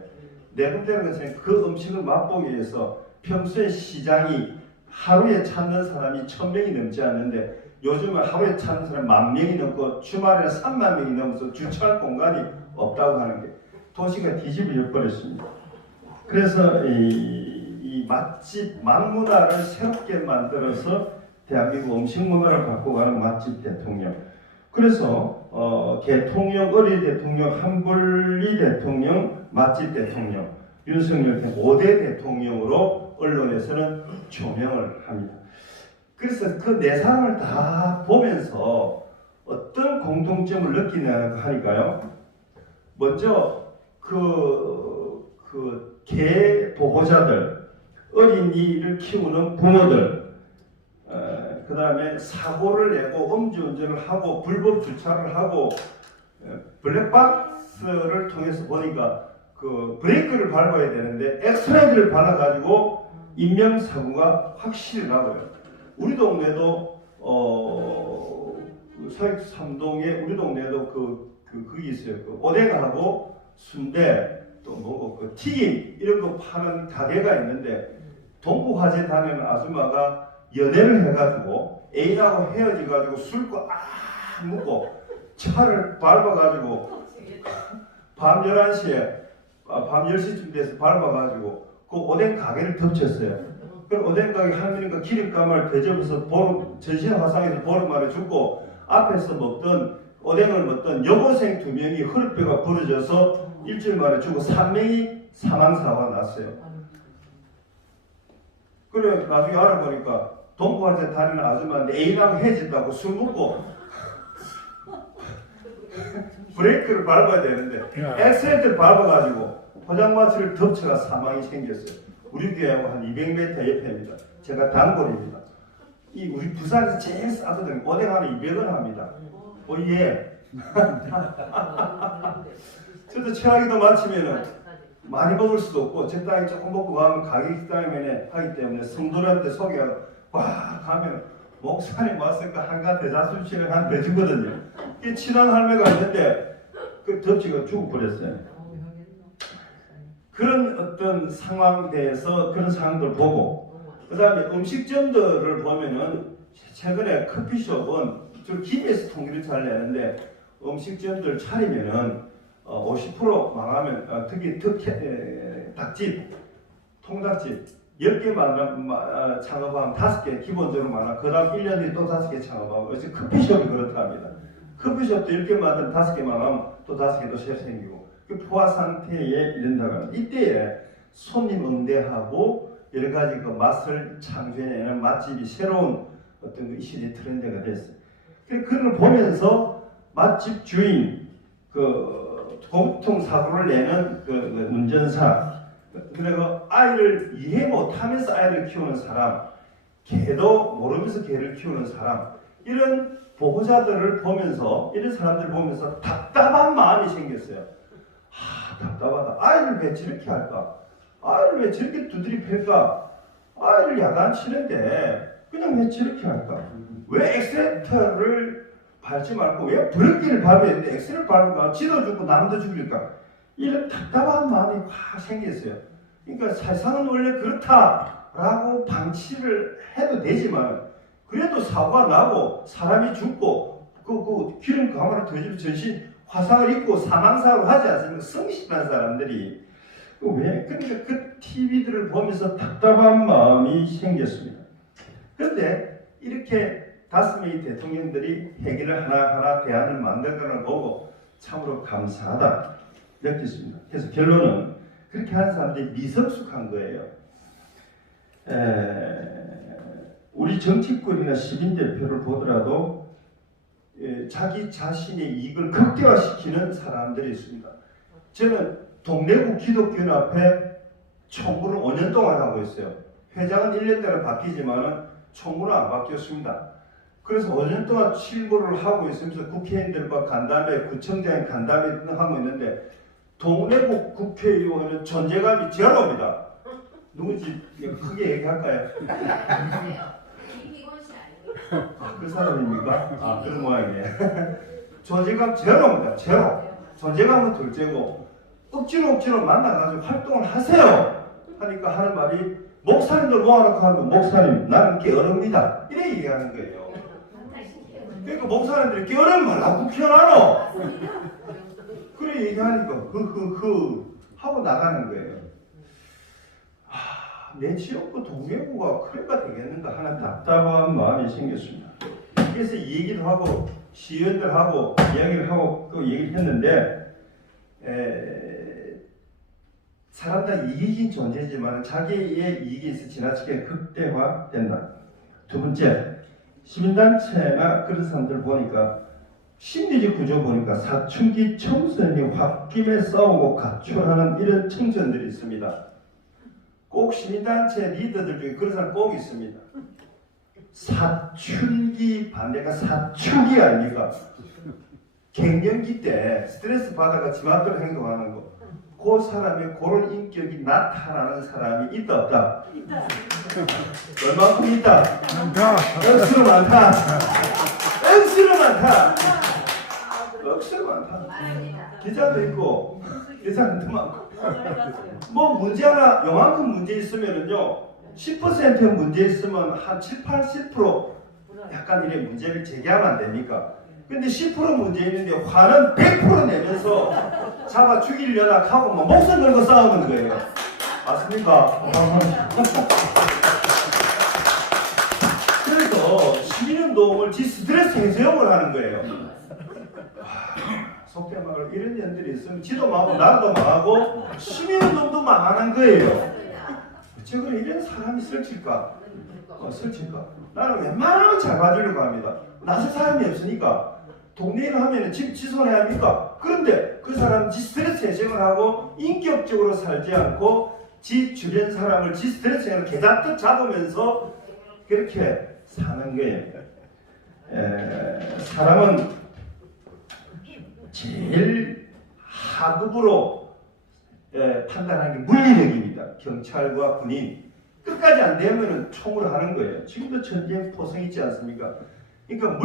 4군데는 것은 그 음식을 맛보기 위해서 평소에 시장이 하루에 찾는 사람이 1000명이 넘지 않는데 요즘은 하루에 찾는 사람이 10,000명이 넘고 주말에는 30,000명이 넘어서 주차할 공간이 없다고 하는 게 도시가 뒤집어져 버렸습니다. 그래서 이 맛집 맛문화를 새롭게 만들어서 대한민국 음식 문화를 바꿔가는 맛집 대통령. 그래서 대통령, 어리 대통령, 한분리 대통령, 맛집 대통령, 윤석열 5대 대통령으로 언론에서는 조명을 합니다. 그래서 그 네 사람을 다 보면서 어떤 공통점을 느끼냐 하니까요. 먼저 개 보호자들, 어린이를 키우는 부모들, 그 다음에 사고를 내고 음주운전을 하고 불법 주차를 하고 블랙박스를 통해서 보니까 그 브레이크를 밟아야 되는데 엑스레이를 밟아가지고 인명사고가 확실히 나고요. 우리 동네도 서익 3동에 우리 동네도 그게 있어요. 그 오뎅하고 순대 또 뭐고 그 튀김 이런 거 파는 가게가 있는데 동부화재 다니는 아줌마가 연애를 해가지고 애인하고 헤어져가지고 술거 먹고 차를 밟아가지고 밤 11시에 밤 10시쯤 돼서 밟아가지고 그 오뎅 가게를 덮쳤어요. 그 오뎅 가게 할머니가 기름감을 대접해서 전신 화상에서 보름만에 죽고 앞에서 먹던 오뎅을 먹던 여고생 2명이 허리뼈가 부러져서 일주일 만에 죽고 3명이 사망사고가 났어요. 그래 나중에 알아보니까 동부화재 다니는 아줌마인데 애인하고 헤어진다고 술 먹고 브레이크를 밟아야 되는데 엑셀레이터를 밟아가지고 포장마차를 덮쳐가 사망이 생겼어요. 우리 교회하고 한 200m 옆에입니다. 제가 단골입니다. 우리 부산에서 제일 싸거든요. 오뎅 하나 200원 합니다. 예. 저도 최악이도 마치면은 많이 먹을 수도 없고 적당히 조금 먹고 가면 가게 식당에 하기 때문에 성도들한테 소개하고 와 가면 목사님 왔으니까 한가 대자수치를 한 내주거든요. 이 친한 할매가 있는데 그 덮치가 죽어버렸어요. 그런 어떤 상황대에서 그런 상황들 보고 그 다음에 음식점들을 보면은 최근에 커피숍은 주로 김에서 통일을 잘 내는데 음식점들 차리면은 50% 망하면 특히 닭집, 통닭집 10개 창업하면 5개 기본적으로 많아. 그 다음 1년 뒤에 또 5개 창업하고 그래서 커피숍이 그렇다 합니다. 커피숍도 10개 만들면 5개 망하면 또 5개 또 새로 생기고 그 포화 상태에 이른다고 합니다. 이때에 손님 응대하고 여러 가지 그 맛을 창조해내는 맛집이 새로운 어떤 그 이슈의 트렌드가 됐어요. 그걸 보면서 맛집 주인, 교통사고를 내는 그 운전사, 그리고 아이를 이해 못하면서 아이를 키우는 사람, 개도 모르면서 개를 키우는 사람, 이런 보호자들을 보면서, 이런 사람들을 보면서 답답한 마음이 생겼어요. 답답하다. 아이를 왜 저렇게 할까? 아이를 왜 저렇게 두드리 팰까? 아이를 야단치는데 그냥 왜 저렇게 할까? 왜 엑셀레이터를 밟지 말고 왜 브레이크를 밟아야 되는데 엑셀을 밟을까? 지도 죽고 남도 죽일까? 이런 답답한 마음이 확 생겼어요. 그러니까 세상은 원래 그렇다라고 방치를 해도 되지만 그래도 사고가 나고 사람이 죽고 그 기름 가마를 던지면 전신 화상을 입고 사망사고 하지 않습니까? 성실한 사람들이. 왜? 그러니까 그 TV들을 보면서 답답한 마음이 생겼습니다. 그런데 이렇게 5명의 대통령들이 해결을 하나하나 대안을 만들어가는 걸 보고 참으로 감사하다 느꼈습니다. 그래서 결론은 그렇게 하는 사람들이 미성숙한 거예요. 우리 정치권이나 시민대표를 보더라도 자기 자신의 이익을 극대화시키는 사람들이 있습니다. 저는 동래구 기독교연합회 총무를 5년 동안 하고 있어요. 회장은 1년대로 바뀌지만 총무는 안 바뀌었습니다. 그래서 5년 동안 실무를 하고 있으면서 국회의원들과 간담회, 구청장의 간담회 등을 하고 있는데 동래구 국회의원은 존재감이 제로입니다. 누군지 크게 얘기할까요? 그 사람입니까? 그런 모양이에요. 존재감 제로입니다. 제로. 존재감은 둘째고 억지로 만나가지고 활동을 하세요. 하니까 하는 말이 목사님들 모아놓고 하면 목사님 나는 게으릅니다. 이래 얘기하는 거예요. 그러니까 목사님들이 게으르면 말라고 피어나노. 그래 얘기하니까 하고 나가는 거예요. 내 지역구 동래구가 그래가 되겠는가 하는 답답한 마음이 생겼습니다. 그래서 얘기를 하고 시의원들하고 이야기를 하고 또 얘기를 했는데 사람 다 이익인 존재지만 자기의 이익에 있어 지나치게 극대화된다. 두 번째, 시민단체나 그런 사람들 보니까 심리적 구조 보니까 사춘기 청소년이 홧김에 싸우고 가출하는 이런 청소년들이 있습니다. 꼭 시민단체 리더들 중에 그런 사람 꼭 있습니다. 사춘기 반대가 사춘기 아닙니까? 갱년기 때 스트레스 받아가 지맘대로 행동하는 거. 그 사람의 그런 인격이 나타나는 사람이 있다 없다? 있다. 얼마큼 있다? 많다. 억수로 많다. 억수로 많다. 억수로 많다. 기자도 있고 이 사람도 많고. 뭐 문제 하나 요만큼 문제 있으면은요 10% 문제 있으면 한 7, 80% 약간 이래 문제를 제기하면 안 됩니까? 근데 10% 문제 있는데 화는 100% 내면서 잡아 죽이려나 하고 막 목숨 걸고 싸우는 거예요. 맞습니까? 그래서 시민운동을 스트레스 해소용을 하는 거예요. 속된 말로 이런 년들이 있으면 지도 망하고 나라도 망하고 시민운동도 망하는 거예요. 어째 그래 이런 사람이 설칠까? 설칠까? 나는 웬만하면 잘 봐주려고 합니다. 나설 사람이 없으니까 동네일 하면 집 지손해야 합니까? 그런데 그 사람 지 스트레스 해소를 하고 인격적으로 살지 않고 지 주변 사람을 지 스트레스를 개잡듯 잡으면서 그렇게 사는 거예요. 사람은 제일 하급으로 판단하는 게 물리력입니다. 경찰과 군인 끝까지 안 되면 총으로 하는 거예요. 지금도 전쟁 포성 있지 않습니까? 그러니까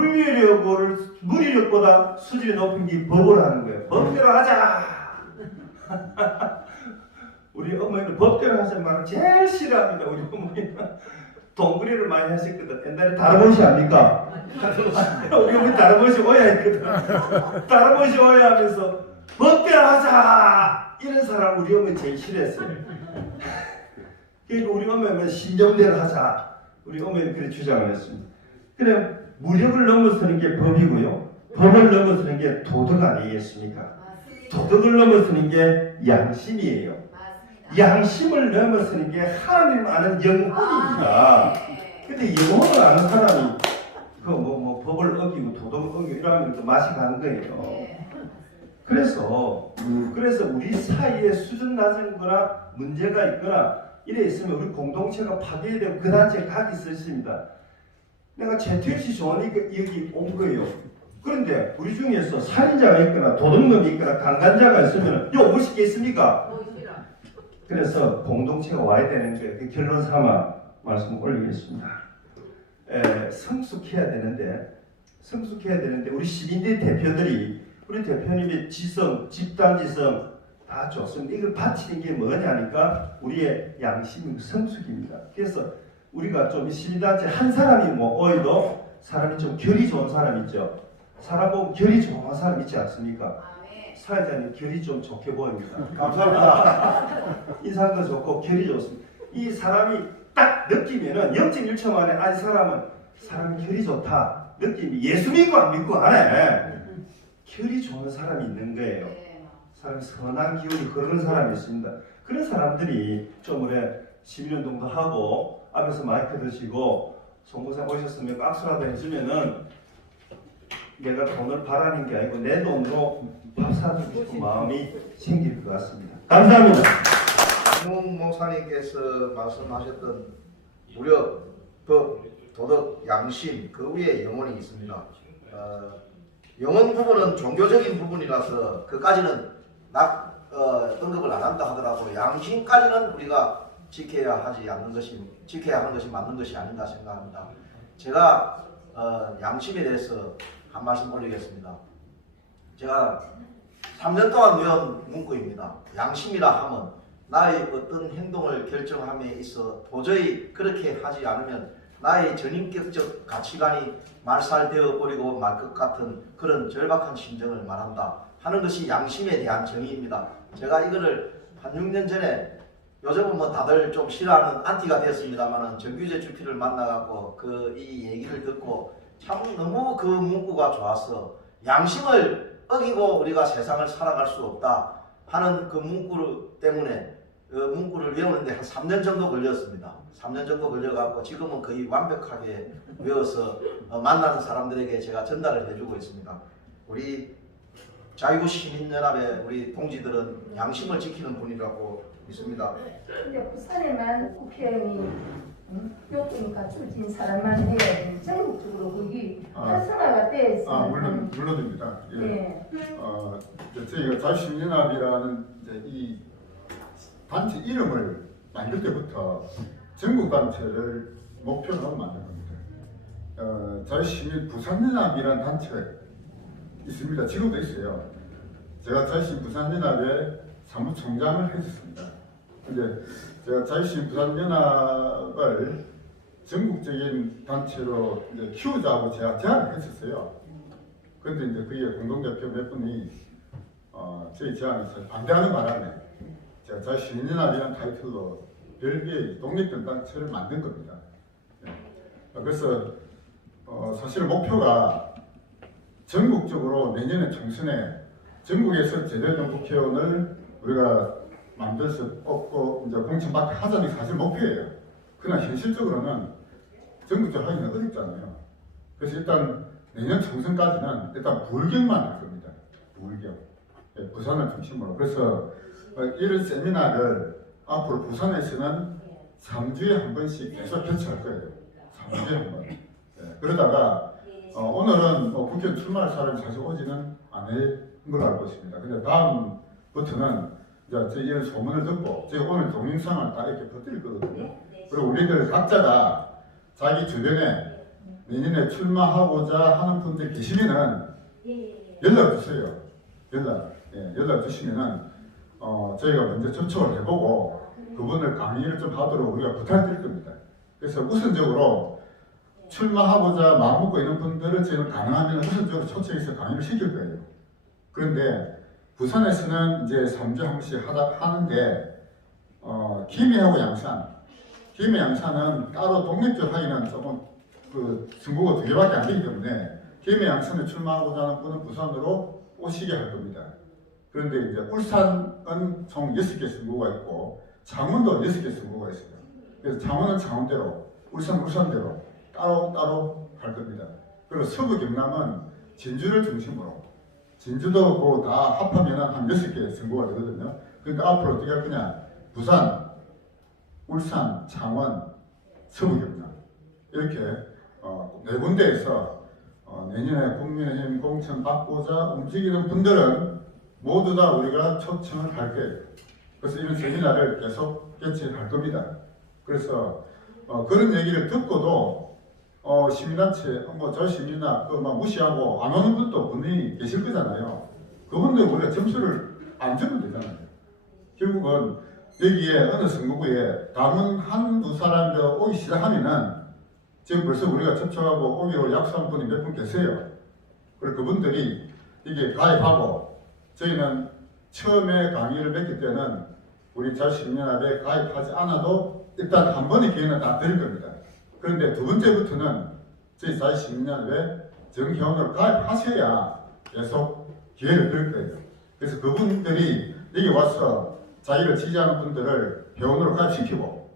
물리력보다 수준이 높은 게 법을 하는 거예요. 법대로 하자. 우리 어머니는 법대로 하자는 말을 제일 싫어합니다. 우리 어머니는 동그리를 많이 하셨거든. 옛날에 다르보시 아닙니까? 우리 어머니 다르보시 오야 했거든. 다르보시 오야 하면서 법대로 하자. 이런 사람 우리 어머니 제일 싫어했어요. 그러니까 우리 어머니는 신정대로 하자. 우리 어머니는 그렇게 주장을 했습니다. 그래 무력을 넘어서는 게 법이고요. 법을 넘어서는 게 도덕 아니겠습니까? 도덕을 넘어서는 게 양심이에요. 양심을 넘어서는 게 하나님 아는 영혼입니다. 근데 영혼을 아는 사람이 법을 어기고 도덕을 어기고 이러면 또 맛이 가는 거예요. 그래서 우리 사이에 수준 낮은 거나 문제가 있거나 이래 있으면 우리 공동체가 파괴되고 그 단체에 각이 있습니다. 내가 최태일 씨 좋아하니까 여기 온 거예요. 그런데 우리 중에서 살인자가 있거나 도둑놈이 있거나 강간자가 있으면 요 오실 게 있습니까? 그래서 공동체가 와야 되는 거예요. 그 결론 삼아 말씀 올리겠습니다. 성숙해야 되는데 우리 시민들 대표들이 우리 대표님의 지성, 집단지성 다 좋습니다. 이걸 바치는 게 뭐냐니까 우리의 양심, 성숙입니다. 그래서 우리가 좀 시민단체 한 사람이 오히려 사람이 좀 결이 좋은 사람 있죠. 사람 보면 결이 좋은 사람 있지 않습니까? 사회자님 결이 좀 좋게 보입니다. 감사합니다. 인상도 좋고 결이 좋습니다. 이 사람이 딱 느끼면은 0.1초 만에 아, 이 사람이 결이 좋다 느낌이 예수 믿고 안 믿고 안에 결이 좋은 사람이 있는 거예요. 사람이 선한 기운이 흐르는 사람이 있습니다. 그런 사람들이 좀 오래 시민운동도 하고 앞에서 마이크 드시고 송구상 오셨으면 박수라도 해주면은 내가 돈을 바라는 게 아니고 내 돈으로 밥 사주고 싶은 마음이 생길 것 같습니다. 감사합니다. 김웅 목사님께서 말씀하셨던 무력, 법, 도덕, 양심 그 위에 영혼이 있습니다. 영혼 부분은 종교적인 부분이라서 그까지는 언급을 안 한다 하더라도 양심까지는 우리가 지켜야 하는 것이 맞는 것이 아닌가 생각합니다. 제가 양심에 대해서 한 말씀 올리겠습니다. 제가 3년 동안 외운 문구입니다. 양심이라 하면 나의 어떤 행동을 결정함에 있어 도저히 그렇게 하지 않으면 나의 전인격적 가치관이 말살되어 버리고 말 것 같은 그런 절박한 심정을 말한다 하는 것이 양심에 대한 정의입니다. 제가 이거를 한 6년 전에 요즘은 뭐 다들 좀 싫어하는 안티가 되었습니다만은 정규재 주피를 만나갖고 이 얘기를 듣고 참 너무 그 문구가 좋았어. 양심을 어기고 우리가 세상을 살아갈 수 없다 하는 그 문구 때문에 그 문구를 외우는데 한 3년 정도 걸렸습니다. 3년 정도 걸려갖고 지금은 거의 완벽하게 외워서 만나는 사람들에게 제가 전달을 해주고 있습니다. 우리 자유시민연합의 우리 동지들은 양심을 지키는 분이라고 믿습니다. 근데 부산에만 국회의원이 요구니까 줄진 사람만 해야 돼. 전국적으로 거기 활성화가 돼 있어. 물론입니다. 예. 네. 저희가 자유시민연합이라는 이 단체 이름을 만들 때부터 전국 단체를 목표로 만든 겁니다. 자유시민 부산연합이라는 단체가 있습니다. 지금도 있어요. 제가 자유시민 부산연합의 사무총장을 했었습니다. 근데 제가 자유시민 부산연합을 전국적인 단체로 이제 키우자고 제가 제안을 했었어요. 그런데 이제 그게 공동대표 몇 분이 저희 제안에 반대하는 바람에 제가 자유시민연합이라는 타이틀로 별개의 독립된 단체를 만든 겁니다. 그래서 사실 목표가 전국적으로 내년에 총선에 전국에서 제대로 된 국회의원을 우리가 만들어서 뽑고 이제 공천받게 하자는 게 사실 목표예요. 그러나 현실적으로는 전국적으로 하기는 어렵잖아요. 그래서 일단 내년 총선까지는 일단 부울경만 할 겁니다. 부울경. 예, 부산을 중심으로. 그래서 이런 세미나를 앞으로 부산에서는 3주에 한 번씩 계속 개최할 거예요. 3주에 한 번. 예, 그러다가 오늘은 국회 출마할 사람이 사실 오지는 않을 걸로 알고 있습니다. 근데 다음부터는 이제 저희 이런 소문을 듣고 제가 오늘 동영상을 다 이렇게 퍼뜨릴 거거든요. 그리고 우리들 각자가 자기 주변에 내년에 출마하고자 하는 분들 계시면은 연락 주세요. 연락 주시면은 저희가 먼저 접촉을 해보고 그분을 강의를 좀 하도록 우리가 부탁드릴 겁니다. 그래서 우선적으로 출마하고자 마음먹고 있는 분들은 저희는 가능하면 우선적으로 초청해서 강의를 시킬 거예요. 그런데 부산에서는 이제 3주 한 번씩 하는데 김해하고 양산은 따로 독립적 하기는 조금 그 승부가 2개밖에 안 되기 때문에 김해 양산에 출마하고자 하는 분은 부산으로 오시게 할 겁니다. 그런데 이제 울산은 총 6개 승부가 있고 창원도 6개 승부가 있어요. 그래서 창원은 창원대로, 울산대로 따로 할 겁니다. 그리고 서부 경남은 진주를 중심으로 진주도 다 합하면 한 6개 승부가 되거든요. 그러니까 앞으로 어떻게 할 거냐. 부산, 울산, 창원, 서부 경남 이렇게 4군데에서 내년에 국민의힘 공천 받고자 움직이는 분들은 모두 다 우리가 초청을 할 거예요. 그래서 이런 세미나를 계속 개최할 겁니다. 그래서 그런 얘기를 듣고도 시민단체, 저 시민이나 막 무시하고 안 오는 분도 분명히 계실 거잖아요. 그분들 우리가 점수를 안 주면 되잖아요. 결국은 여기에 어느 선거구에 남은 한두 사람들 오기 시작하면은 지금 벌써 우리가 접촉하고 오기로 약속한 분이 몇 분 계세요. 그리고 그분들이 이게 가입하고 저희는 처음에 강의를 맺을 때는 우리 자유시민연합에 가입하지 않아도 일단 한 번의 기회는 다 드릴 겁니다. 그런데 두 번째부터는 저희 자유시민연합에 정회원으로 가입하셔야 계속 기회를 드릴 거예요. 그래서 그분들이 여기 와서 자기를 지지하는 분들을 회원으로 가입시키고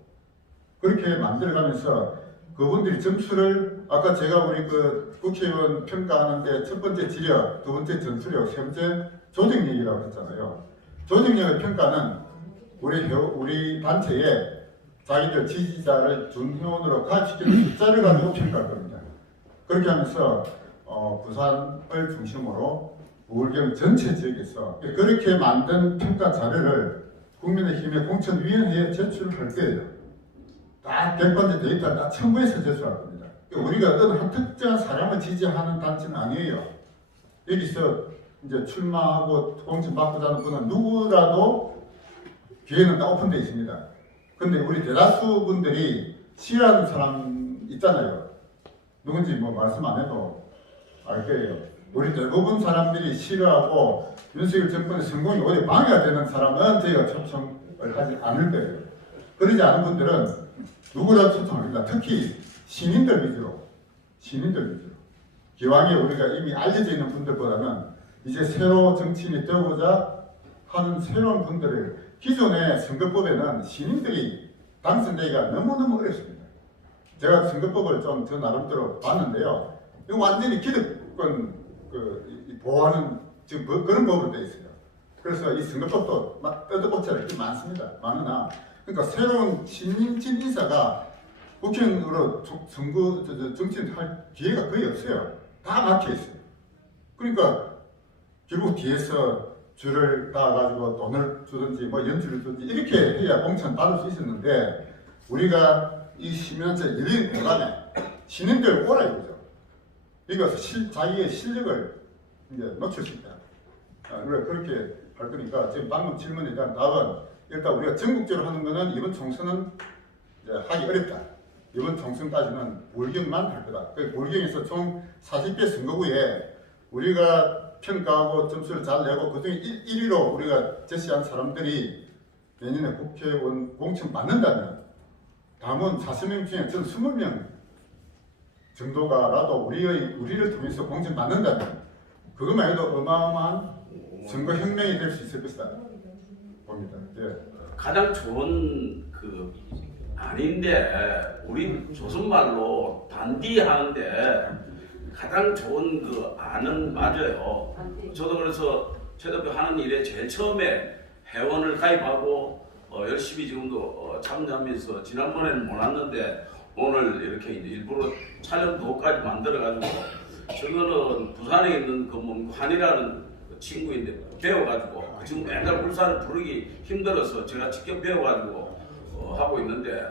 그렇게 만들어가면서 그분들이 점수를 아까 제가 우리 그 국회의원 평가하는데 첫 번째 지력, 두 번째 전투력, 세 번째 조직력이라고 했잖아요. 조직력의 평가는 우리 단체에 자기들 지지자를 준 회원으로 가입시키는 숫자를 가지고 평가할 겁니다. 그렇게 하면서 부산을 중심으로 부울경 전체 지역에서 그렇게 만든 평가 자료를 국민의힘의 공천위원회에 제출할 거예요. 다 객관적 데이터를 다 첨부해서 제출할 겁니다. 우리가 어떤 한 특정한 사람을 지지하는 단체는 아니에요. 여기서 이제 출마하고 공천 받고자 하는 분은 누구라도 기회는 다 오픈되어 있습니다. 근데 우리 대다수 분들이 싫어하는 사람 있잖아요. 누군지 뭐 말씀 안 해도 알 거예요. 우리 대부분 사람들이 싫어하고 윤석열 정권의 성공이 오히려 방해가 되는 사람은 저희가 초청을 하지 않을 거예요. 그러지 않은 분들은 누구라도 초청합니다. 특히 신인들 위주로. 기왕에 우리가 이미 알려져 있는 분들보다는 이제 새로 정치인이 되고자 하는 새로운 분들을 기존의 선거법에는 신인들이 당선되기가 너무너무 어렵습니다. 제가 선거법을 좀 저 나름대로 봤는데요. 이거 완전히 기득권 보호하는 지금 그런 법으로 되어 있어요. 그래서 이 선거법도 막 뜯어고쳐야 할 게 많습니다. 많으나 그러니까 새로운 신임진 인사가 국회의원으로 정치인 할 기회가 거의 없어요. 다 막혀 있어요. 그러니까 결국 뒤에서 줄을 따가지고 돈을 주든지 뭐 연주를 주든지 이렇게 해야 공천 받을 수 있었는데 우리가 이 시민단체 열린 공간에 신인들 오라 이거죠. 이거 자기의 실력을 이제 노출시키다. 그렇게 할 거니까 지금 방금 질문에 대한 답은 일단 우리가 전국적으로 하는 거는 이번 총선은 이제 하기 어렵다. 이번 총선까지는 부울경만 할 거다. 그 부울경에서 총 40개 선거구에 우리가 평가하고 점수를 잘 내고 그중에 1위로 우리가 제시한 사람들이 내년에 국회의원 공천 받는다면 당원 40명 중에 전 20명 정도가라도 우리를 통해서 공천 받는다면 그것만 해도 어마어마한 선거혁명이 될 수 있을 것이다 봅니다. 예. 가장 좋은 아닌데 우리 조선말로 단디하는데 가장 좋은 안은 맞아요. 저도 그래서 최대표 하는 일에 제일 처음에 회원을 가입하고 열심히 지금도 참여하면서 지난번에는 못 왔는데 오늘 이렇게 이제 일부러 촬영 도구까지 만들어가지고 저거는 부산에 있는 환이라는 친구인데 배워가지고 지금 맨날 울산을 부르기 힘들어서 제가 직접 배워가지고 하고 있는데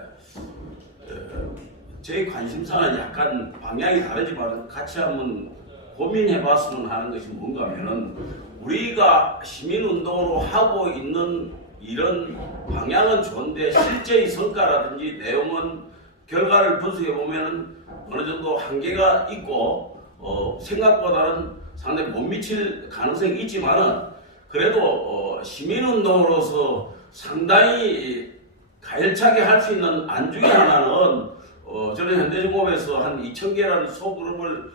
제 관심사는 약간 방향이 다르지만 같이 한번 고민해봤으면 하는 것이 뭔가 하면은 우리가 시민운동으로 하고 있는 이런 방향은 좋은데 실제의 성과라든지 내용은 결과를 분석해보면 어느 정도 한계가 있고 생각보다는 상당히 못 미칠 가능성이 있지만은 그래도 시민운동으로서 상당히 가열차게 할 수 있는 안 중에 하나는 저는 현대중공업에서 한 2,000개라는 소그룹을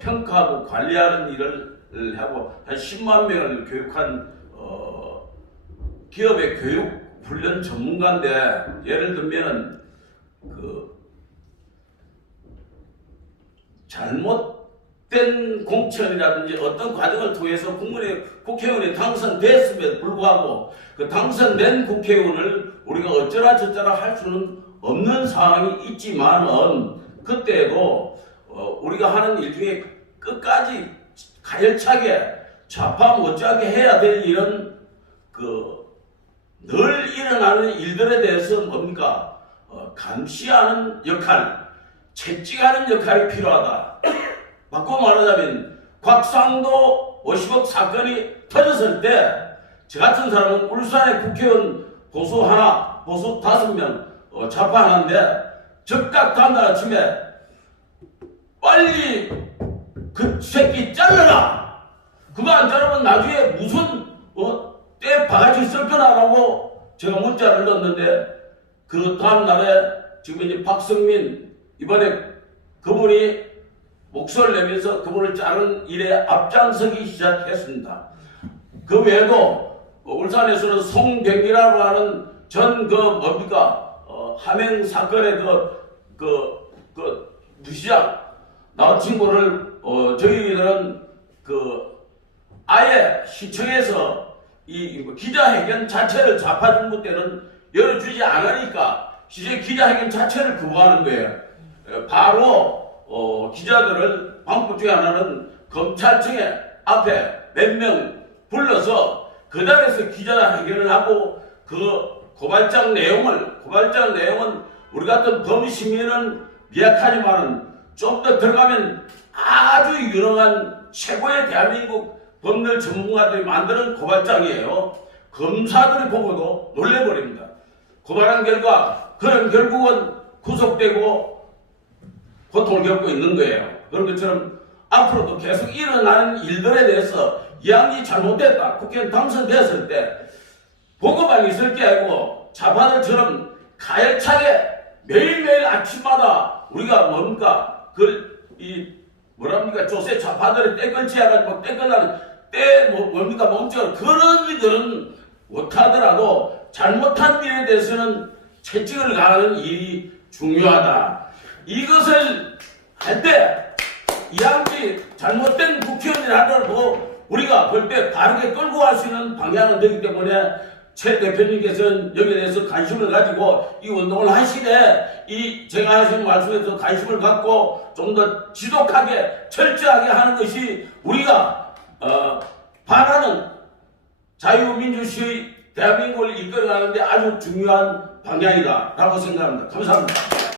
평가하고 관리하는 일을 하고 한 10만 명을 교육한 기업의 교육 훈련 전문가인데 예를 들면은 잘못된 공천이라든지 어떤 과정을 통해서 국회의원이 당선됐음에도 불구하고 그 당선된 국회의원을 우리가 어쩌라 저쩌라 할 수는 없는 상황이 있지만은 그때도 우리가 하는 일 중에 끝까지 가열차게 좌파 못지않게 해야 될 일은 늘 일어나는 일들에 대해서 뭡니까 감시하는 역할, 채찍하는 역할이 필요하다. 바꿔 말하자면 곽상도 50억 사건이 터졌을 때 저 같은 사람은 울산의 국회의원 보수 하나, 보수 5명, 좌파 하나인데 적각 단다 아침에 빨리 그 새끼 잘라라. 그거 안 자르면 나중에 무슨 때 바가지 쓸 거나라고 제가 문자를 넣었는데 그 다음 날에 지금 이제 박성민 이번에 그분이 목소리를 내면서 그분을 자른 일에 앞장서기 시작했습니다. 그 외에도 울산에서는 송병기라고 하는 전 함행 사건의 무시장 나 친구를 저희들은 아예 시청에서 이 기자회견 자체를 좌파정부 때는 열어주지 않으니까 이제 기자회견 자체를 거부하는 거예요. 바로 기자들을 방법 중에 하나는 검찰청에 앞에 몇 명 불러서 그 자리에서 기자회견을 하고 그 고발장 내용은 우리 같은 범시민은 미약하지만은 좀 더 들어가면 아주 유능한 최고의 대한민국 법률 전문가들이 만드는 고발장이에요. 검사들이 보고도 놀래버립니다. 고발한 결과 그런 결국은 구속되고 고통을 겪고 있는 거예요. 그런 것처럼 앞으로도 계속 일어나는 일들에 대해서 이양이 잘못됐다. 국회의원 당선되었을 때 보고만 있을 게 아니고 자판들처럼 가열차게 매일매일 아침마다 우리가 조세 좌파들의 떼걸치해가지고 떼걸라는 멈춰 그런 일들은 못하더라도 잘못한 일에 대해서는 채찍을 가하는 일이 중요하다. 이것을 할 때 이양기 잘못된 국회의원이라도 우리가 볼 때 바르게 끌고 갈 수 있는 방향은 되기 때문에 최 대표님께서는 여기에 대해서 관심을 가지고 이 운동을 하시되 제가 하신 말씀에서 관심을 갖고 좀 더 지독하게 철저하게 하는 것이 우리가 바라는 자유민주주의 대한민국을 이끌어가는데 아주 중요한 방향이다라고 생각합니다. 감사합니다.